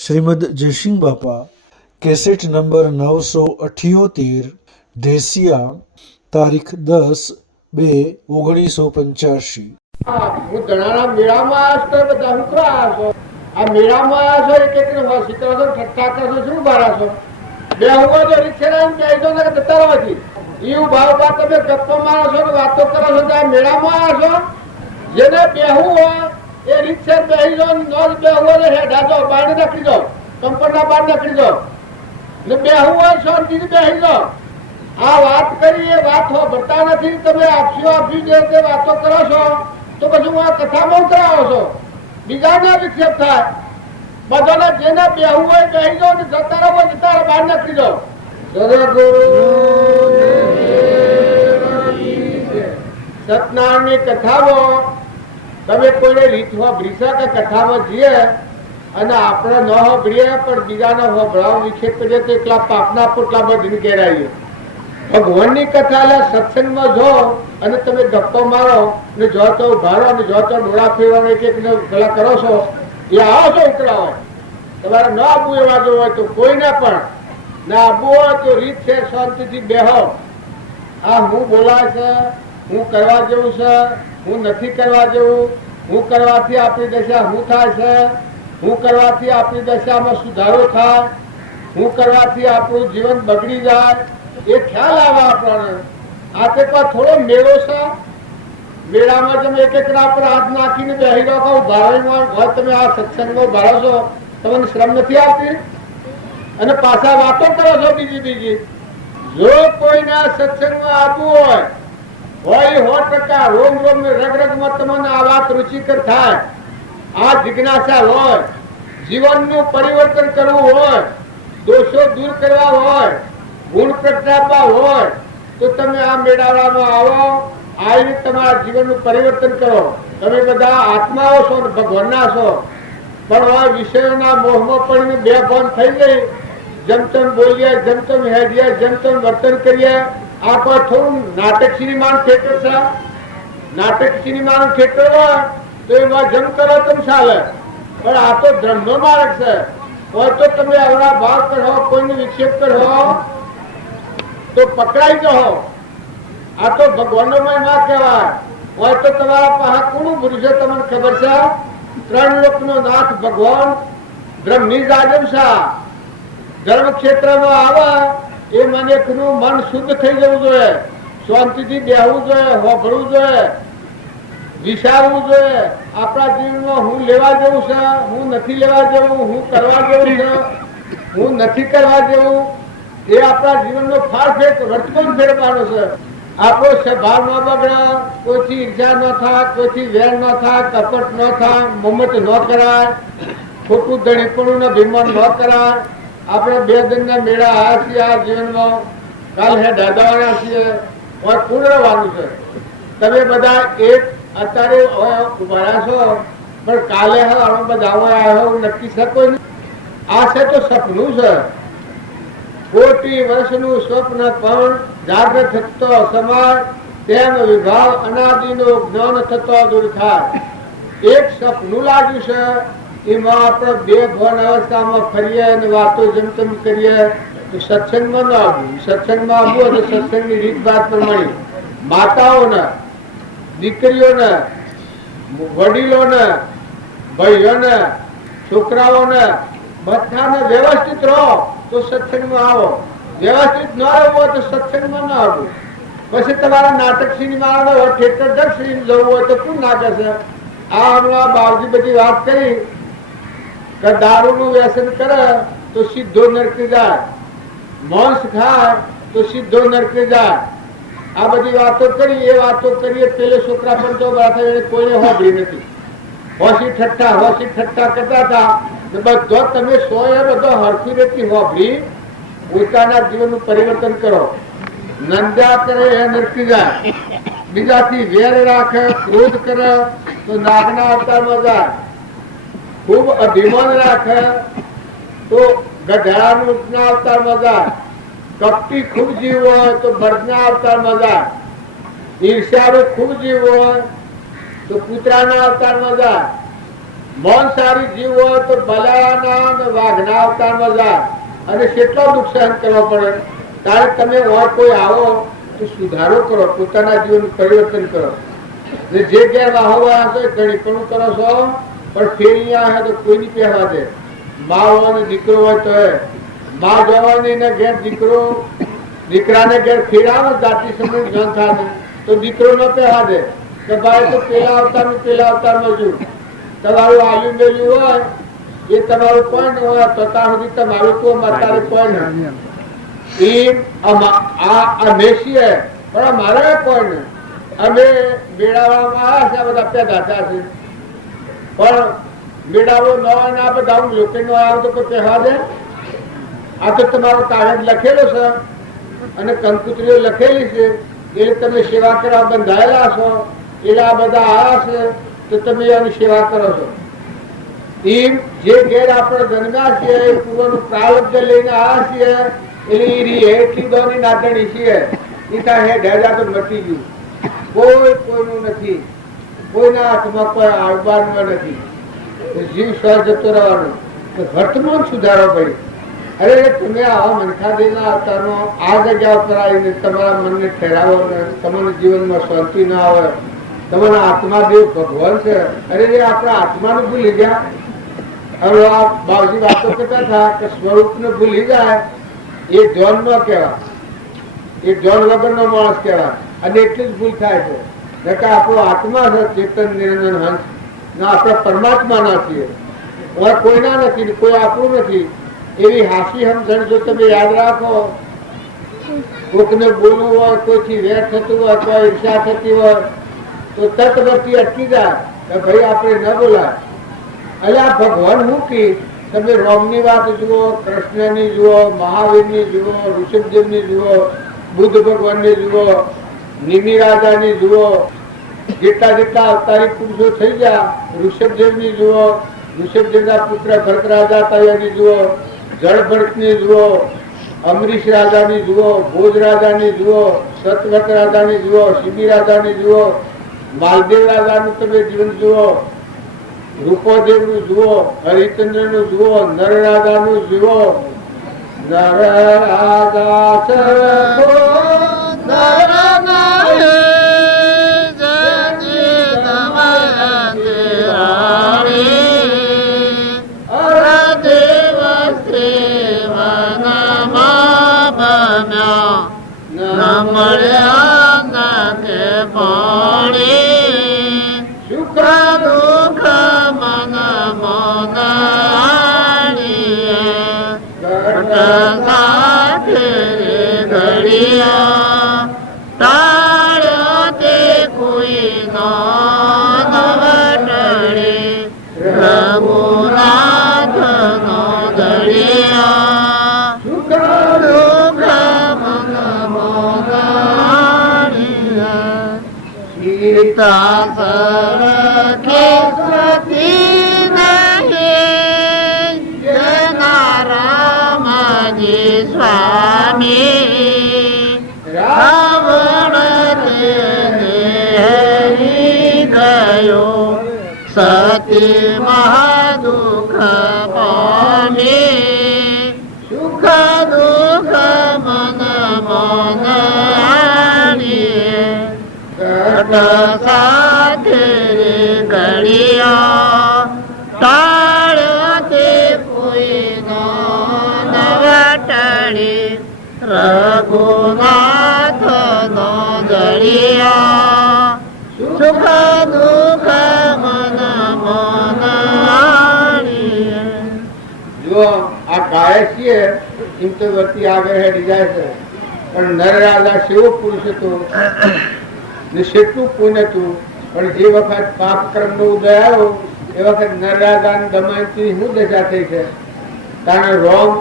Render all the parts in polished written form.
શ્રીમદ જયસિંહ બાપા cassette number 978 ઢેસિયા તારીખ 10/2/1985। હું ધણાના મેળામાં આવ્યો તો બધા હું આવ્યો છો આ મેળામાં આવ્યો છો એક એક શીખવા છો ઠઠ્ઠા કરશો શું બારાશો બે હું તો રિક્ષા બેસો ને જતા રહેવાથી એવું ભાવ ભાવ તમે ગપ્પો મારો છો ને વાતો કરો છો ત્યાં મેળામાં આવ્યો છો જેને બેહવું હોય એ રિક્ષા બેસી જાઓ નોંધ બેહવું હોય હેઠા જાઓ બહાર નાખી જાઓ કંપનના બહાર નાખી જાઓ ને બેહવું હોય શાંતિથી બેસી જાઓ। આ વાત કરી એ વાત ભરતા નથી તમે આપી જે રીતે વાતો કરો છો તો પછી હું આ કથામાં ઉતરાવો છો બીજાને વિક્ષેપ થાય બધાને જેને બેહવું હોય બેસી જાઓ ને જતા રહો બહાર નાખી જાઓ। સત્યનારાયણની કથામાં તમે કોઈને રીતમાં ભરીસા કે કથામાં જઈએ અને આપણે ન હોભળીએ પણ બીજાને હોભળાવો વિક્ષેપ કરીએ તો એકલા પાપના પોટલા બધીને ઘેરાઈએ। ભગવાનની કથા એટલે સત્સંગમાં જો અને તમે ગપ્પો મારો ને જો તો ઉભારો અને જો તો ડોળા ફેરવાનો એક પેલા કરો છો એ આવો છો ઉતરાવો તમારે ન આવવું એવા જો હોય તો કોઈને પણ ના આવવું હોય તો રીત છે શાંતિથી બેહો। આ હું બોલાય છે હું કરવા જેવું છે હું નથી કરવા જેવું હું કરવાથી આપણી દશા હું થાય છે હું કરવાથી આપણી દશામાં સુધારો થાય હું કરવાથી આપણું જીવન બગડી જાય એ ખ્યાલ આવે આપણને। આ તે થોડો મેળો છે મેળામાં તમે એક એક પર હાથ નાખીને બેસી રાખો ભાવમાં હોય તમે આ સત્સંગમાં ભારો છો તમને શ્રમ નથી આવતી અને પાછા વાતો કરો છો બીજી જો કોઈને સત્સંગમાં આવવું હોય 100% રોમ રોમ ને રગ રગમાં તમને આ વાત રુચિકર થાય આ જિજ્ઞાસા હોય જીવનનું પરિવર્તન કરવું હોય દોષો દૂર કરવા હોય ગુણ પ્રગટાવવા હોય તો તમે આ મેળાવામાં આવો આવીને તમારા જીવનનું પરિવર્તન કરો। તમે બધા આત્માઓ છો ને ભગવાનના છો પણ આ વિષયોના મોહમાં પડીને બે ભાન થઈ ગઈ જેમ તેમ બોલીએ જેમ તેમ હેડીએ જેમ તેમ વર્તન કરીએ આ કોઈ થોડું નાટક સિનેમાનું થિયેટર છે નાટક સિનેમાનું થિયેટર હોય તો એમાં જેમ કરો તેમ ચાલે પણ આ તો ધર્મનો માર્ગ છે હોય તો તમે આવડા ભાવ કરો કોઈને વિક્ષેપ કરો તો પકડાઈ જાઓ આ તો ભગવાનનો મહિમા કહેવાય હોય તો તમારા પાસે કોનું ગુરુ છે તમને ખબર છે 3 લોકનો નાથ ભગવાન બ્રહ્મની જાજમ શાહ ધર્મ ક્ષેત્રમાં આવે એ મનેકનું મન શુદ્ધ થઈ જવું જોઈએ શાંતિથી બેહવું જોઈએ હોભળવું જોઈએ વિચારવું જોઈએ આપણા જીવનમાં હું લેવા જેવું છે હું નથી લેવા જેવું હું કરવા જેવું છે હું નથી કરવા જેવું એ આપણા જીવનનો ફાર વર્તમાન ફેરવાનો છે। આપણો સ્વભાવ ન બગડે કોઈથી ઈર્ષા ન થાય કોઈથી વેર ન થાય કપટ ન થાય મમત ન કરાય ખોટું ધણીપણું ને ભીમણ ન કરાય। આપણે 2 દિનના મેળા આવ્યા છીએ આ જીવનમાં કાલ હે દાદાવાના છીએ પૂર્ણ રહેવાનું છે તમે બધા એક અત્યારે ઉભા છો પણ કાલે હવે બધા આવ્યો નક્કી છે કોઈ આ છે તો સપનું છે કોટી વર્ષનું સ્વપ્ન પણ જાગૃત થતો સમય તેમ વિભાવ અનાદિનો જ્ઞાન થતો દૂર થાય। એક સપનું લાગ્યું છે એમાં આપણે બે ભાન અવસ્થામાં ફરીએ અને વાતો જેમ તેમ કરીએ તો સત્સંગમાં ન આવવું સત્સંગમાં આવવું અને સત્સંગની રીત બાદ પ્રમાણે માતાઓને દીકરીઓને વડીલોને ભાઈઓને છોકરાઓને બધાને વ્યવસ્થિત રહો તો સત્સંગમાં આવો વ્યવસ્થિત ન રહેવું હોય તો સત્સંગમાં ન આવવું। પછી તમારા નાટક સિનેમા થિયેટર દર્શન જવું હોય તો શું નાટક છે આ હમણાં બાવજી બધી વાત કરી કે દારૂનું વ્યસન કરે તો સીધો નરકી જાય માંસ ખાય તો સીધો નરકી જાય આ બધી વાતો કરી એ વાતો કરીએ પેલે છોકરા પણ તો કોઈને હોભળી નથી હોશી ઠઠ્ઠા કરતા હતા બધો તમે સો એ બધો હરખી રેતી હોભળી પોતાના જીવનનું પરિવર્તન કરો। નંદા કરે એ નરકી જાય બીજાથી વેર રાખે ક્રોધ કરે તો નાગના અવતારમાં જાય ખૂબ અભિમાન રાખે તો ગધાના અવતારમાં જાય કપટી ખૂબ જીવ હોય તો બળદના અવતારમાં જાય ઈર્ષ્યાળુ ખૂબ જીવ હોય તો કૂતરાના અવતારમાં જાય માંસાહારી જીવ હોય તો બલાના અને વાઘના અવતારમાં જાય અને કેટલો દુઃખ સહન કરવો પડે. ત્યારે તમે હોય કોઈ આવો તો સુધારો કરો, પોતાના જીવનનું પરિવર્તન કરો. ને જે ઘેર વાહવા હશે ઘડીપણું કરો છો પણ ફેરી આવે તો કોઈની પહેવા દે. મા હોય ને દીકરો હોય તો મા જવાની ને ઘેર દીકરાને ઘેર ફેરાવે જાતિ સમય જ્ઞાન થાય તો દીકરો ન પહેવા દે કે ભાઈ તો પેલા અવતારમાં જોયું. તમારું આલ્યું મેલ્યું હોય એ તમારું પણ હોય તો ત્યાં સુધી તમારું તો માતારે પણ મેસીએ પણ અમારે પણ અમે મેળાવામાં આવ્યા છે, બધા પેદા થયા છે પણ મેળાવો ન હોય ને આ બધા હું લોકો નો આવ્યો તો કોઈ પહેવા દે. આ તો તમારો કાગળ લખેલો છે અને કંકુતરીઓ લખેલી છે એટલે તમે સેવા કરવા બંધાયેલા છો. એટલે આ બધા આવ્યા છે તો તમે એની સેવા કરો છો. એમ જે ઘેર આપણે જન્મ્યા છીએ એ પૂર્વનું પ્રારબ્ધ લઈને આવ્યા છીએ એટલે એટલી દોની નાટણી છીએ એ ત્યાં હે ઢેજા તો મટી ગયું. કોઈનું નથી, કોઈના હાથમાં કોઈ આવવાનું નથી. જીવ સ્વ જતો રહેવાનો વર્તમાન સુધારો પડી. અરે તમે આવા મનખાદેના અવતારનો આ જગ્યા ઉપર આવીને તમારા મનને ઠેરાવો ને તમારા જીવનમાં શાંતિ ના આવે. તમારા આત્મા દેવ ભગવાન છે. અરે આપણા આત્માને ભૂલી ગયા. હવે આ બાવજી વાતો કરતા હતા કે સ્વરૂપને ભૂલી જાય એ જોન નો કહેવાય, એ જોન વગરનો માણસ કહેવાય. અને એટલી જ ભૂલ થાય છે કે આપણો આત્મા છે ચેતન નિરંજન હંસ ના આપણે પરમાત્મા ના છીએ. કોઈના નથી, કોઈ આપણું નથી. એવી હાસી સમજણ જો તમે યાદ રાખો, કોકને બોલવું હોય, કોઈથી વેર થતું હોય, કોઈ ઈર્ષા થતી હોય તો તત્વથી અટકી જાય કે ભાઈ આપણે ન બોલાય. અલ્યા ભગવાન હું કે તમે રોમની વાત જુઓ, કૃષ્ણની જુઓ, મહાવીરની જુઓ, ઋષભદેવની જુઓ, બુદ્ધ ભગવાનની જુઓ, નિમિ રાજાની જુઓ, જેટલા અવતારી પુરુષો થઈ ગયા. ઋષભદેવની જુઓ, ઋષભદેવના પુત્ર ભરત રાજા તૈયારી જુઓ, જળભરતની જુઓ, અમરીશ રાજાની જુઓ, ભોજ રાજાની જુઓ, સતવત રાજાની જુઓ, શિબી રાજાની જુઓ, માલદેવ રાજાનું તમે જીવન જુઓ, રૂપોદેવ નું જુઓ, હરિચંદ્ર નું જુઓ, નર રાજા નું જુઓ. નર સતી મહાદુઃખ પામે, સુખ દુઃખ મન મન ઘટ સાથે ઘડિયા તાળ્યો તે કોઈ નવટણી રઘુનાથ નો દરિયા સુખ દુઃખ આ ગાય છીએ એમ તો વતી આગળ હેડી જાય છે પણ નર રાજા શિવ પુરુષ હતો ને કેટલું પુણ્ય હતું. પણ જે વખત પાપ કર્મ નો ઉદય આવ્યો એ વખત નર રાજા દમયંતી શું દશા થઈ છે. કારણ રોમ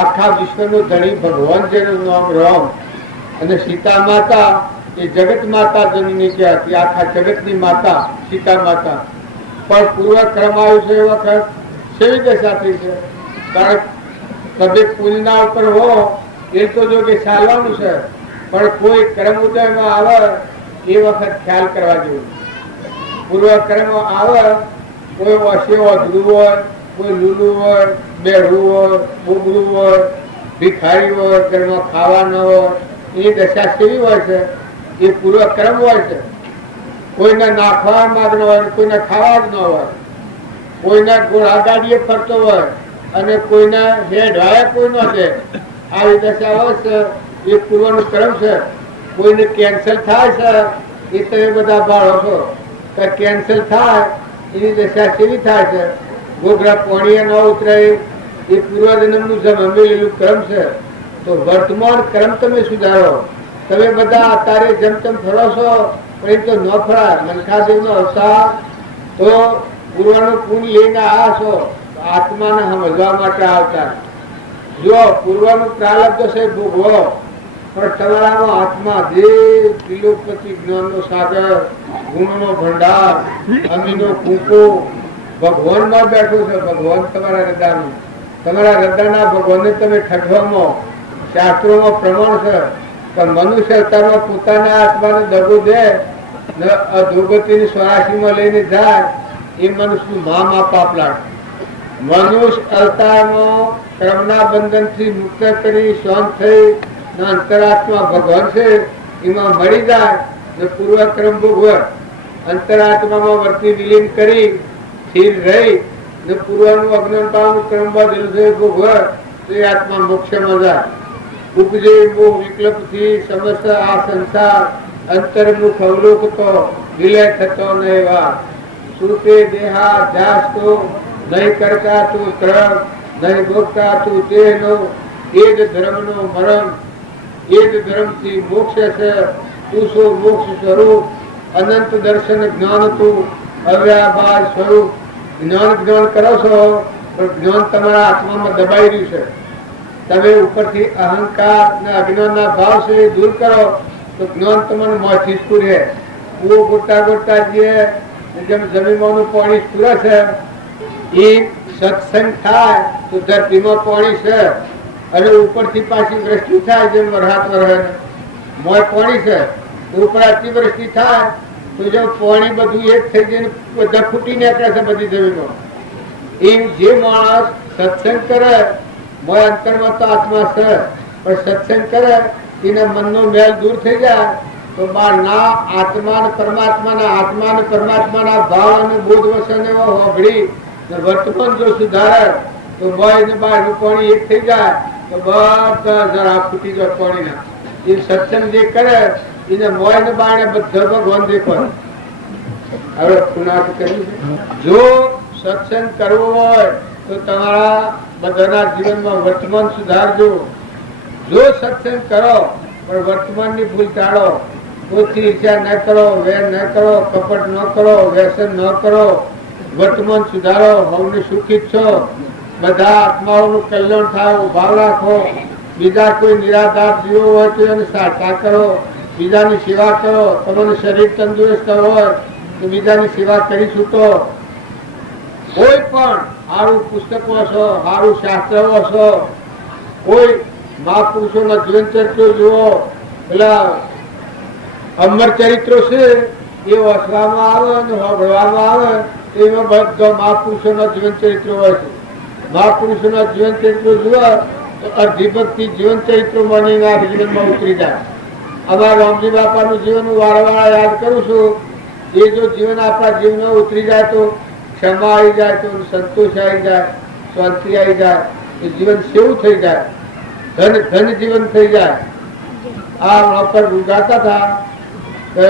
આખા વિશ્વનું ધણી ભગવાન જેનું નામ રોમ અને સીતા માતા એ જગત માતા જનની કહેવાતી, આખા જગતની માતા સીતા માતા. પણ પૂર્વ ક્રમ આવ્યું છે એ વખત કેવી દશા થઈ છે. કારણ તમે પુલના ઉપર હો એ તો જો કે ચાલવાનું છે પણ કોઈ કર્મ ઉદયમાં આવે એ વખત ખ્યાલ કરવા જેવું. પૂર્વ કર્મ આવે કોઈ વસે અધરું હોય, કોઈ લૂલું હોય, બેહરું હોય, બોબડું હોય, ભિખારી હોય, ઘરમાં ખાવા ન હોય, એ દશા કેવી હોય છે? એ પૂર્વક્રમ હોય છે. કોઈને નાખવા માગ ન હોય, કોઈને ખાવા જ ન હોય, કોઈને ઘોડાગાડીએ ફરતો હોય અને કોઈને હેડ વાયા કોઈ ન દે, આવી દશા હોય છે. એ પૂર્વનો ક્રમ છે. કોઈને કેન્સલ થાય છે, એ તમે બધા ભાળો છો કે કેન્સલ થાય એની દશા કેવી થાય છે? ગોગરા પોણીએ ન ઉતરે, એ પૂર્વજન્મનું જમેલું ક્રમ છે. તો વર્તમાન ક્રમ તમે સુધારો. તમે બધા અત્યારે જેમ તેમ ફરો છો, પણ એ તો ન ફરાય. મનખાદેવનો અવતાર તો પૂર્વનું પુણ્ય લઈને આવ્યા છો, આત્માને સમજવા માટે આવતા. જો પૂર્વનું પ્રારબ્ધ છે ભોગવો, પણ તમારાનો આત્મા જે ત્રિલોકપતિ જ્ઞાનનો સાગર, ગુણનો ભંડાર, અમીનો કૂકો ભગવાનમાં બેઠો છે. ભગવાન તમારા હૃદયનું, તમારા હૃદયના ભગવાનને તમે ઠઠવામાં શાસ્ત્રોમાં પ્રમાણ છે કે મનુષ્ય અવતારમાં પોતાના આત્માને દગો દે ને અધોગતિની સ્વરાશીમાં લઈને જાય, એ મનુષ્યનું મા પાપ લાગે. મનુષ્ય અવતારમાં કર્મના બંધનથી મુક્ત કરી શાંત થઈ અંતરાત્મા ભગવાન છે એમાં મળી જાય ને પૂર્વક્રમ ભોગવે, અંતરાત્મામાં વર્તી વિલીન કરી સ્થિર રહી ને પૂર્વનું અજ્ઞાનતાનું ક્રમ બદલ છે ભોગવે, તો એ આત્મા મોક્ષમાં જાય. ઉપજે મોહ વિકલ્પથી સમસ્ત આ સંસાર અંતર્મુખ અવલોકતો વિલય થતો નહીં વાર. શ્રુતે દેહાધ્યાસ તો નહીં કરતા તું ક્રમ, નહીં ભોગતા તું તેનો, એ જ ધર્મનો મરણ, એ જ ધર્મથી મોક્ષ છે. તું શું મોક્ષ સ્વરૂપ, અનંત દર્શન જ્ઞાન તું અવ્યાભાસ સ્વરૂપ. જ્ઞાન કરો છો, પણ જ્ઞાન તમારા આત્મામાં દબાઈ રહ્યું છે. તમે ઉપરથી અહંકાર ને અજ્ઞાનના ભાવ છે એ દૂર કરો તો જ્ઞાન તમને મોંથી સ્ફુરે. કૂવો ગોટા ગોટા જે જેમ જમીનમાંનું પાણી સ્ફુરે છે, એ સત્સંગ થાય તો ધરતીમાં પાણી છે, અને ઉપરથી પાછી વૃષ્ટિ થાય જેમ વરસાદ વરસે મોય પાણી છે, ઉપર અતિવૃષ્ટિ થાય તો જેમ પાણી બધું એક થઈ જઈને બધા ફૂટી નીકળે છે બધી જમીનો. એ જે માણસ સત્સંગ કરે, મોય અંતરમાં તો આત્મા છે, પણ સત્સંગ કરે એના મનનો મેલ દૂર થઈ જાય તો બહારના આત્મા પરમાત્માના ભાવ અને બોધ વસન એવો હોભળી વર્તમાન જો સુધારે તો મોય ને બહારનું પાણી એક થઈ જાય તો બધા જરા ફૂટી જાય પાણીના. એ સત્સંગ જે કરે એને મોય ને બારણે બધા ભગવાન દેખાય. હવે પુનાથ કર્યું છે. જો સત્સંગ કરવો હોય તો તમારા બધાના જીવનમાં વર્તમાન સુધારજો. જો સત્સંગ કરો પણ વર્તમાનની ભૂલ ટાળો, કોઈથી ઈચ્છા ન કરો, વેર ન કરો, કપટ ન કરો, વ્યસન ન કરો, વર્તમાન સુધારો. હવને સુખિત છો, બધા આત્માઓનું કલ્યાણ થાય ભાવ રાખો. બીજા કોઈ નિરાધાર જીવો હોય તો એને સહાયતા કરો, બીજાની સેવા કરો. તમારું શરીર તંદુરસ્ત હોય તો બીજાની સેવા કરી છૂટો. કોઈ પણ સારું પુસ્તક વાંચો, સારું શાસ્ત્ર વાંચો, કોઈ મહાપુરુષોના જીવન ચરિત્રો જુઓ. પેલા અમર ચરિત્રો છે એ વાંચવામાં આવે અને સાંભળવામાં આવે, એમાં બધા મહાપુરુષોના જીવન ચરિત્રો હોય છે. મહાપુરુષોના જીવન ચરિત્રો જુઓ તો અડધી ભક્તિ જીવન ચરિત્રો માનીને આ જીવનમાં ઉતરી જાય. અમારા રામજી બાપાનું જીવન હું વારંવાર યાદ કરું છું. એ જો જીવન આપણા જીવનમાં ઉતરી જાય તો ક્ષમા આવી જાય, તો સંતોષ આવી જાય, શાંતિ આવી જાય, એ જીવન સેવું થઈ જાય, ધન જીવન થઈ જાય. આ પર ગાતા હતા કે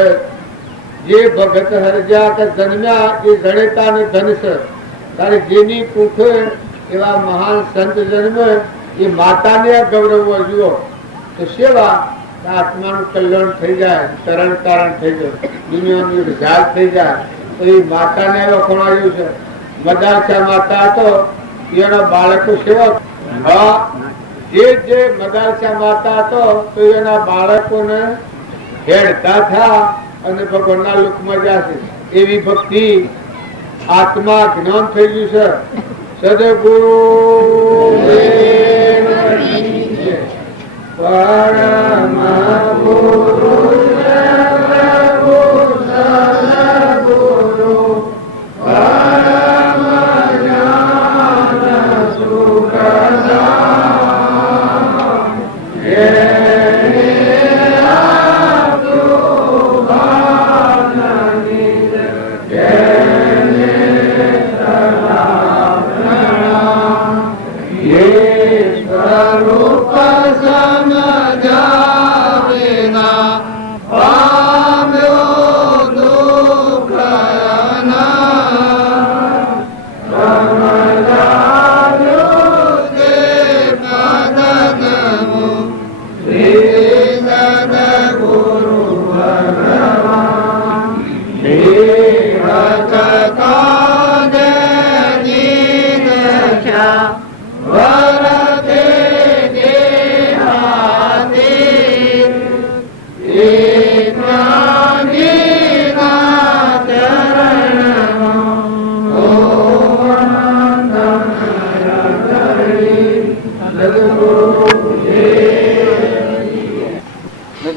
જે ભગત હરજ્યા કે જન્મ્યા એ જણેતા ને ધન છે. તારે જેની કુખે એવા મહાન સંત જન્મે એ માતાને ગૌરવ જુઓ તો સેવા આત્માનું કલ્યાણ થઈ જાય, તરણ તારણ થઈ જાય, દુનિયાનું ઝાલ થઈ જાય. તો એ માતાને વખણાવ્યું છે. મદારસા માતા હતો એના બાળકો સેવક. જે મદારસા માતા હતો તો એના બાળકોને હેડતા થા અને ભગવાનના લોકમાં જશે. એવી ભક્તિ આત્મા જ્ઞાન થઈ ગયું છે. સદગુરુ પરમ ગુરુ વરતે દેહાતી વિજ્ઞાનીના ચરણમાં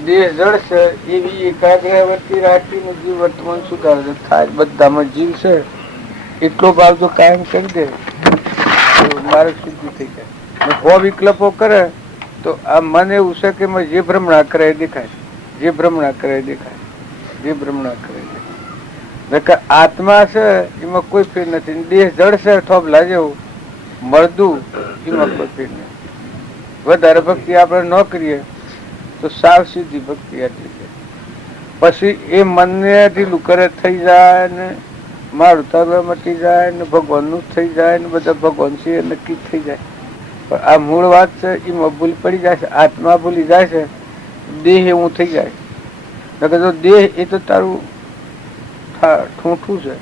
દેહ જળશે એવી એકાગ્રવર્તી રાખીને જીવ વર્તમાન સુધારે થાય. બધામાં જીવ છે એટલો ભાવ જો કાયમ કરી દે તો માર્ગ શુદ્ધિ થઈ જાય. હો વિકલ્પો કરે તો આ મન એવું છે કે જે ભ્રમણા કરે એ દેખાય, જે ભ્રમણા કરે એ દેખાય, જે ભ્રમણા કરે એ દેખાય. આત્મા છે એમાં કોઈ ફેર નથી. દેહ જળ છે થોભલા જેવું મળદું, એમાં કોઈ ફેર નથી. વધારે ભક્તિ આપણે ન કરીએ તો સાવ સીધી ભક્તિ આટલી છે. પછી એ મનને ઢીલું કરે થઈ જાય ને મારું તરવે મટી જાય ને ભગવાનનું થઈ જાય ને બધા ભગવાન છે એ નક્કી થઈ જાય. પણ આ મૂળ વાત છે એમાં ભૂલ પડી જાય છે. આત્મા ભૂલી જાય છે, દેહ એવું થઈ જાય. જો દેહ એ તો તારું ઠૂંઠું છે,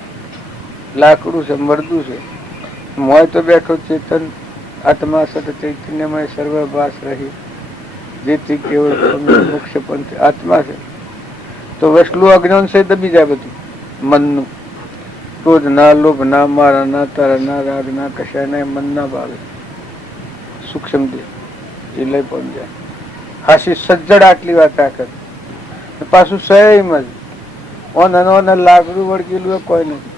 લાકડું છે, મરદું છે. મોય તો બેઠો ચેતન આત્મા સત ચૈતન્યમય સર્વભાસ રહી જેથી કેવળ મોક્ષ પંથ આત્મા છે. તો વસલું અજ્ઞાન છે દબી જાય બધું મનનું. ક્રોધ ના, લોભ ના, મારા ના, તારા ના, રાગ ના, કશા ના, મન ના ભાવે સૂક્ષ્મ દેહ એ લઈ પણ જાય. હાશી સજ્જડ આટલી વાત આખર પાછું સહેમ જ ઓન લાકડું વળગેલું કોઈ નથી,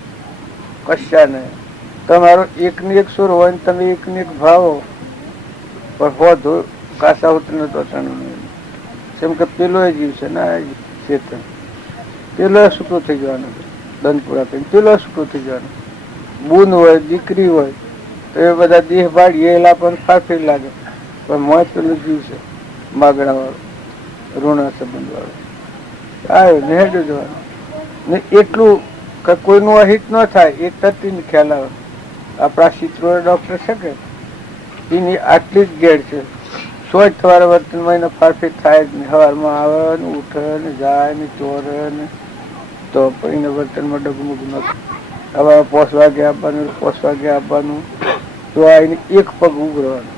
કશા નહીં. તમારો એક ને એક સુર હોય ને તમે એક ને એક ભાવો પણ હોતો કાસા ઉતર તો કેમ કે પેલો એ જીવ છે ને ચેતન, પેલો છૂટો થઈ જવાનો દંડ પૂરા કરીને, પેલો છૂટો થઈ જવાનો. બૂન હોય, દીકરી હોય તો એ બધા દેહ ભાડીએ એલા પણ ફાફી લાગે. પણ મોય પેલો જીવ છે માગણા વાળો, ઋણા સંબંધ વાળો આવ્યો ને હેડો જવાનો ને. એટલું કે કોઈનું અહિત ન થાય એ તત્વીને ખ્યાલ આવે. આપણા ચિત્રો ડોક્ટર છે કે એની આટલી જ ગેડ છે. સોચ તમારા વર્તનમાં એને ફારફી થાય જ નહીં. સવારમાં આવે ને ઉઠે ને જાય ને ચોરે ને તો એને વર્તનમાં ડગમગ ન થાય. હવે 5 વાગે આપવાનું, 5 વાગે આપવાનું તો એને એક પગ ઉભરવાનું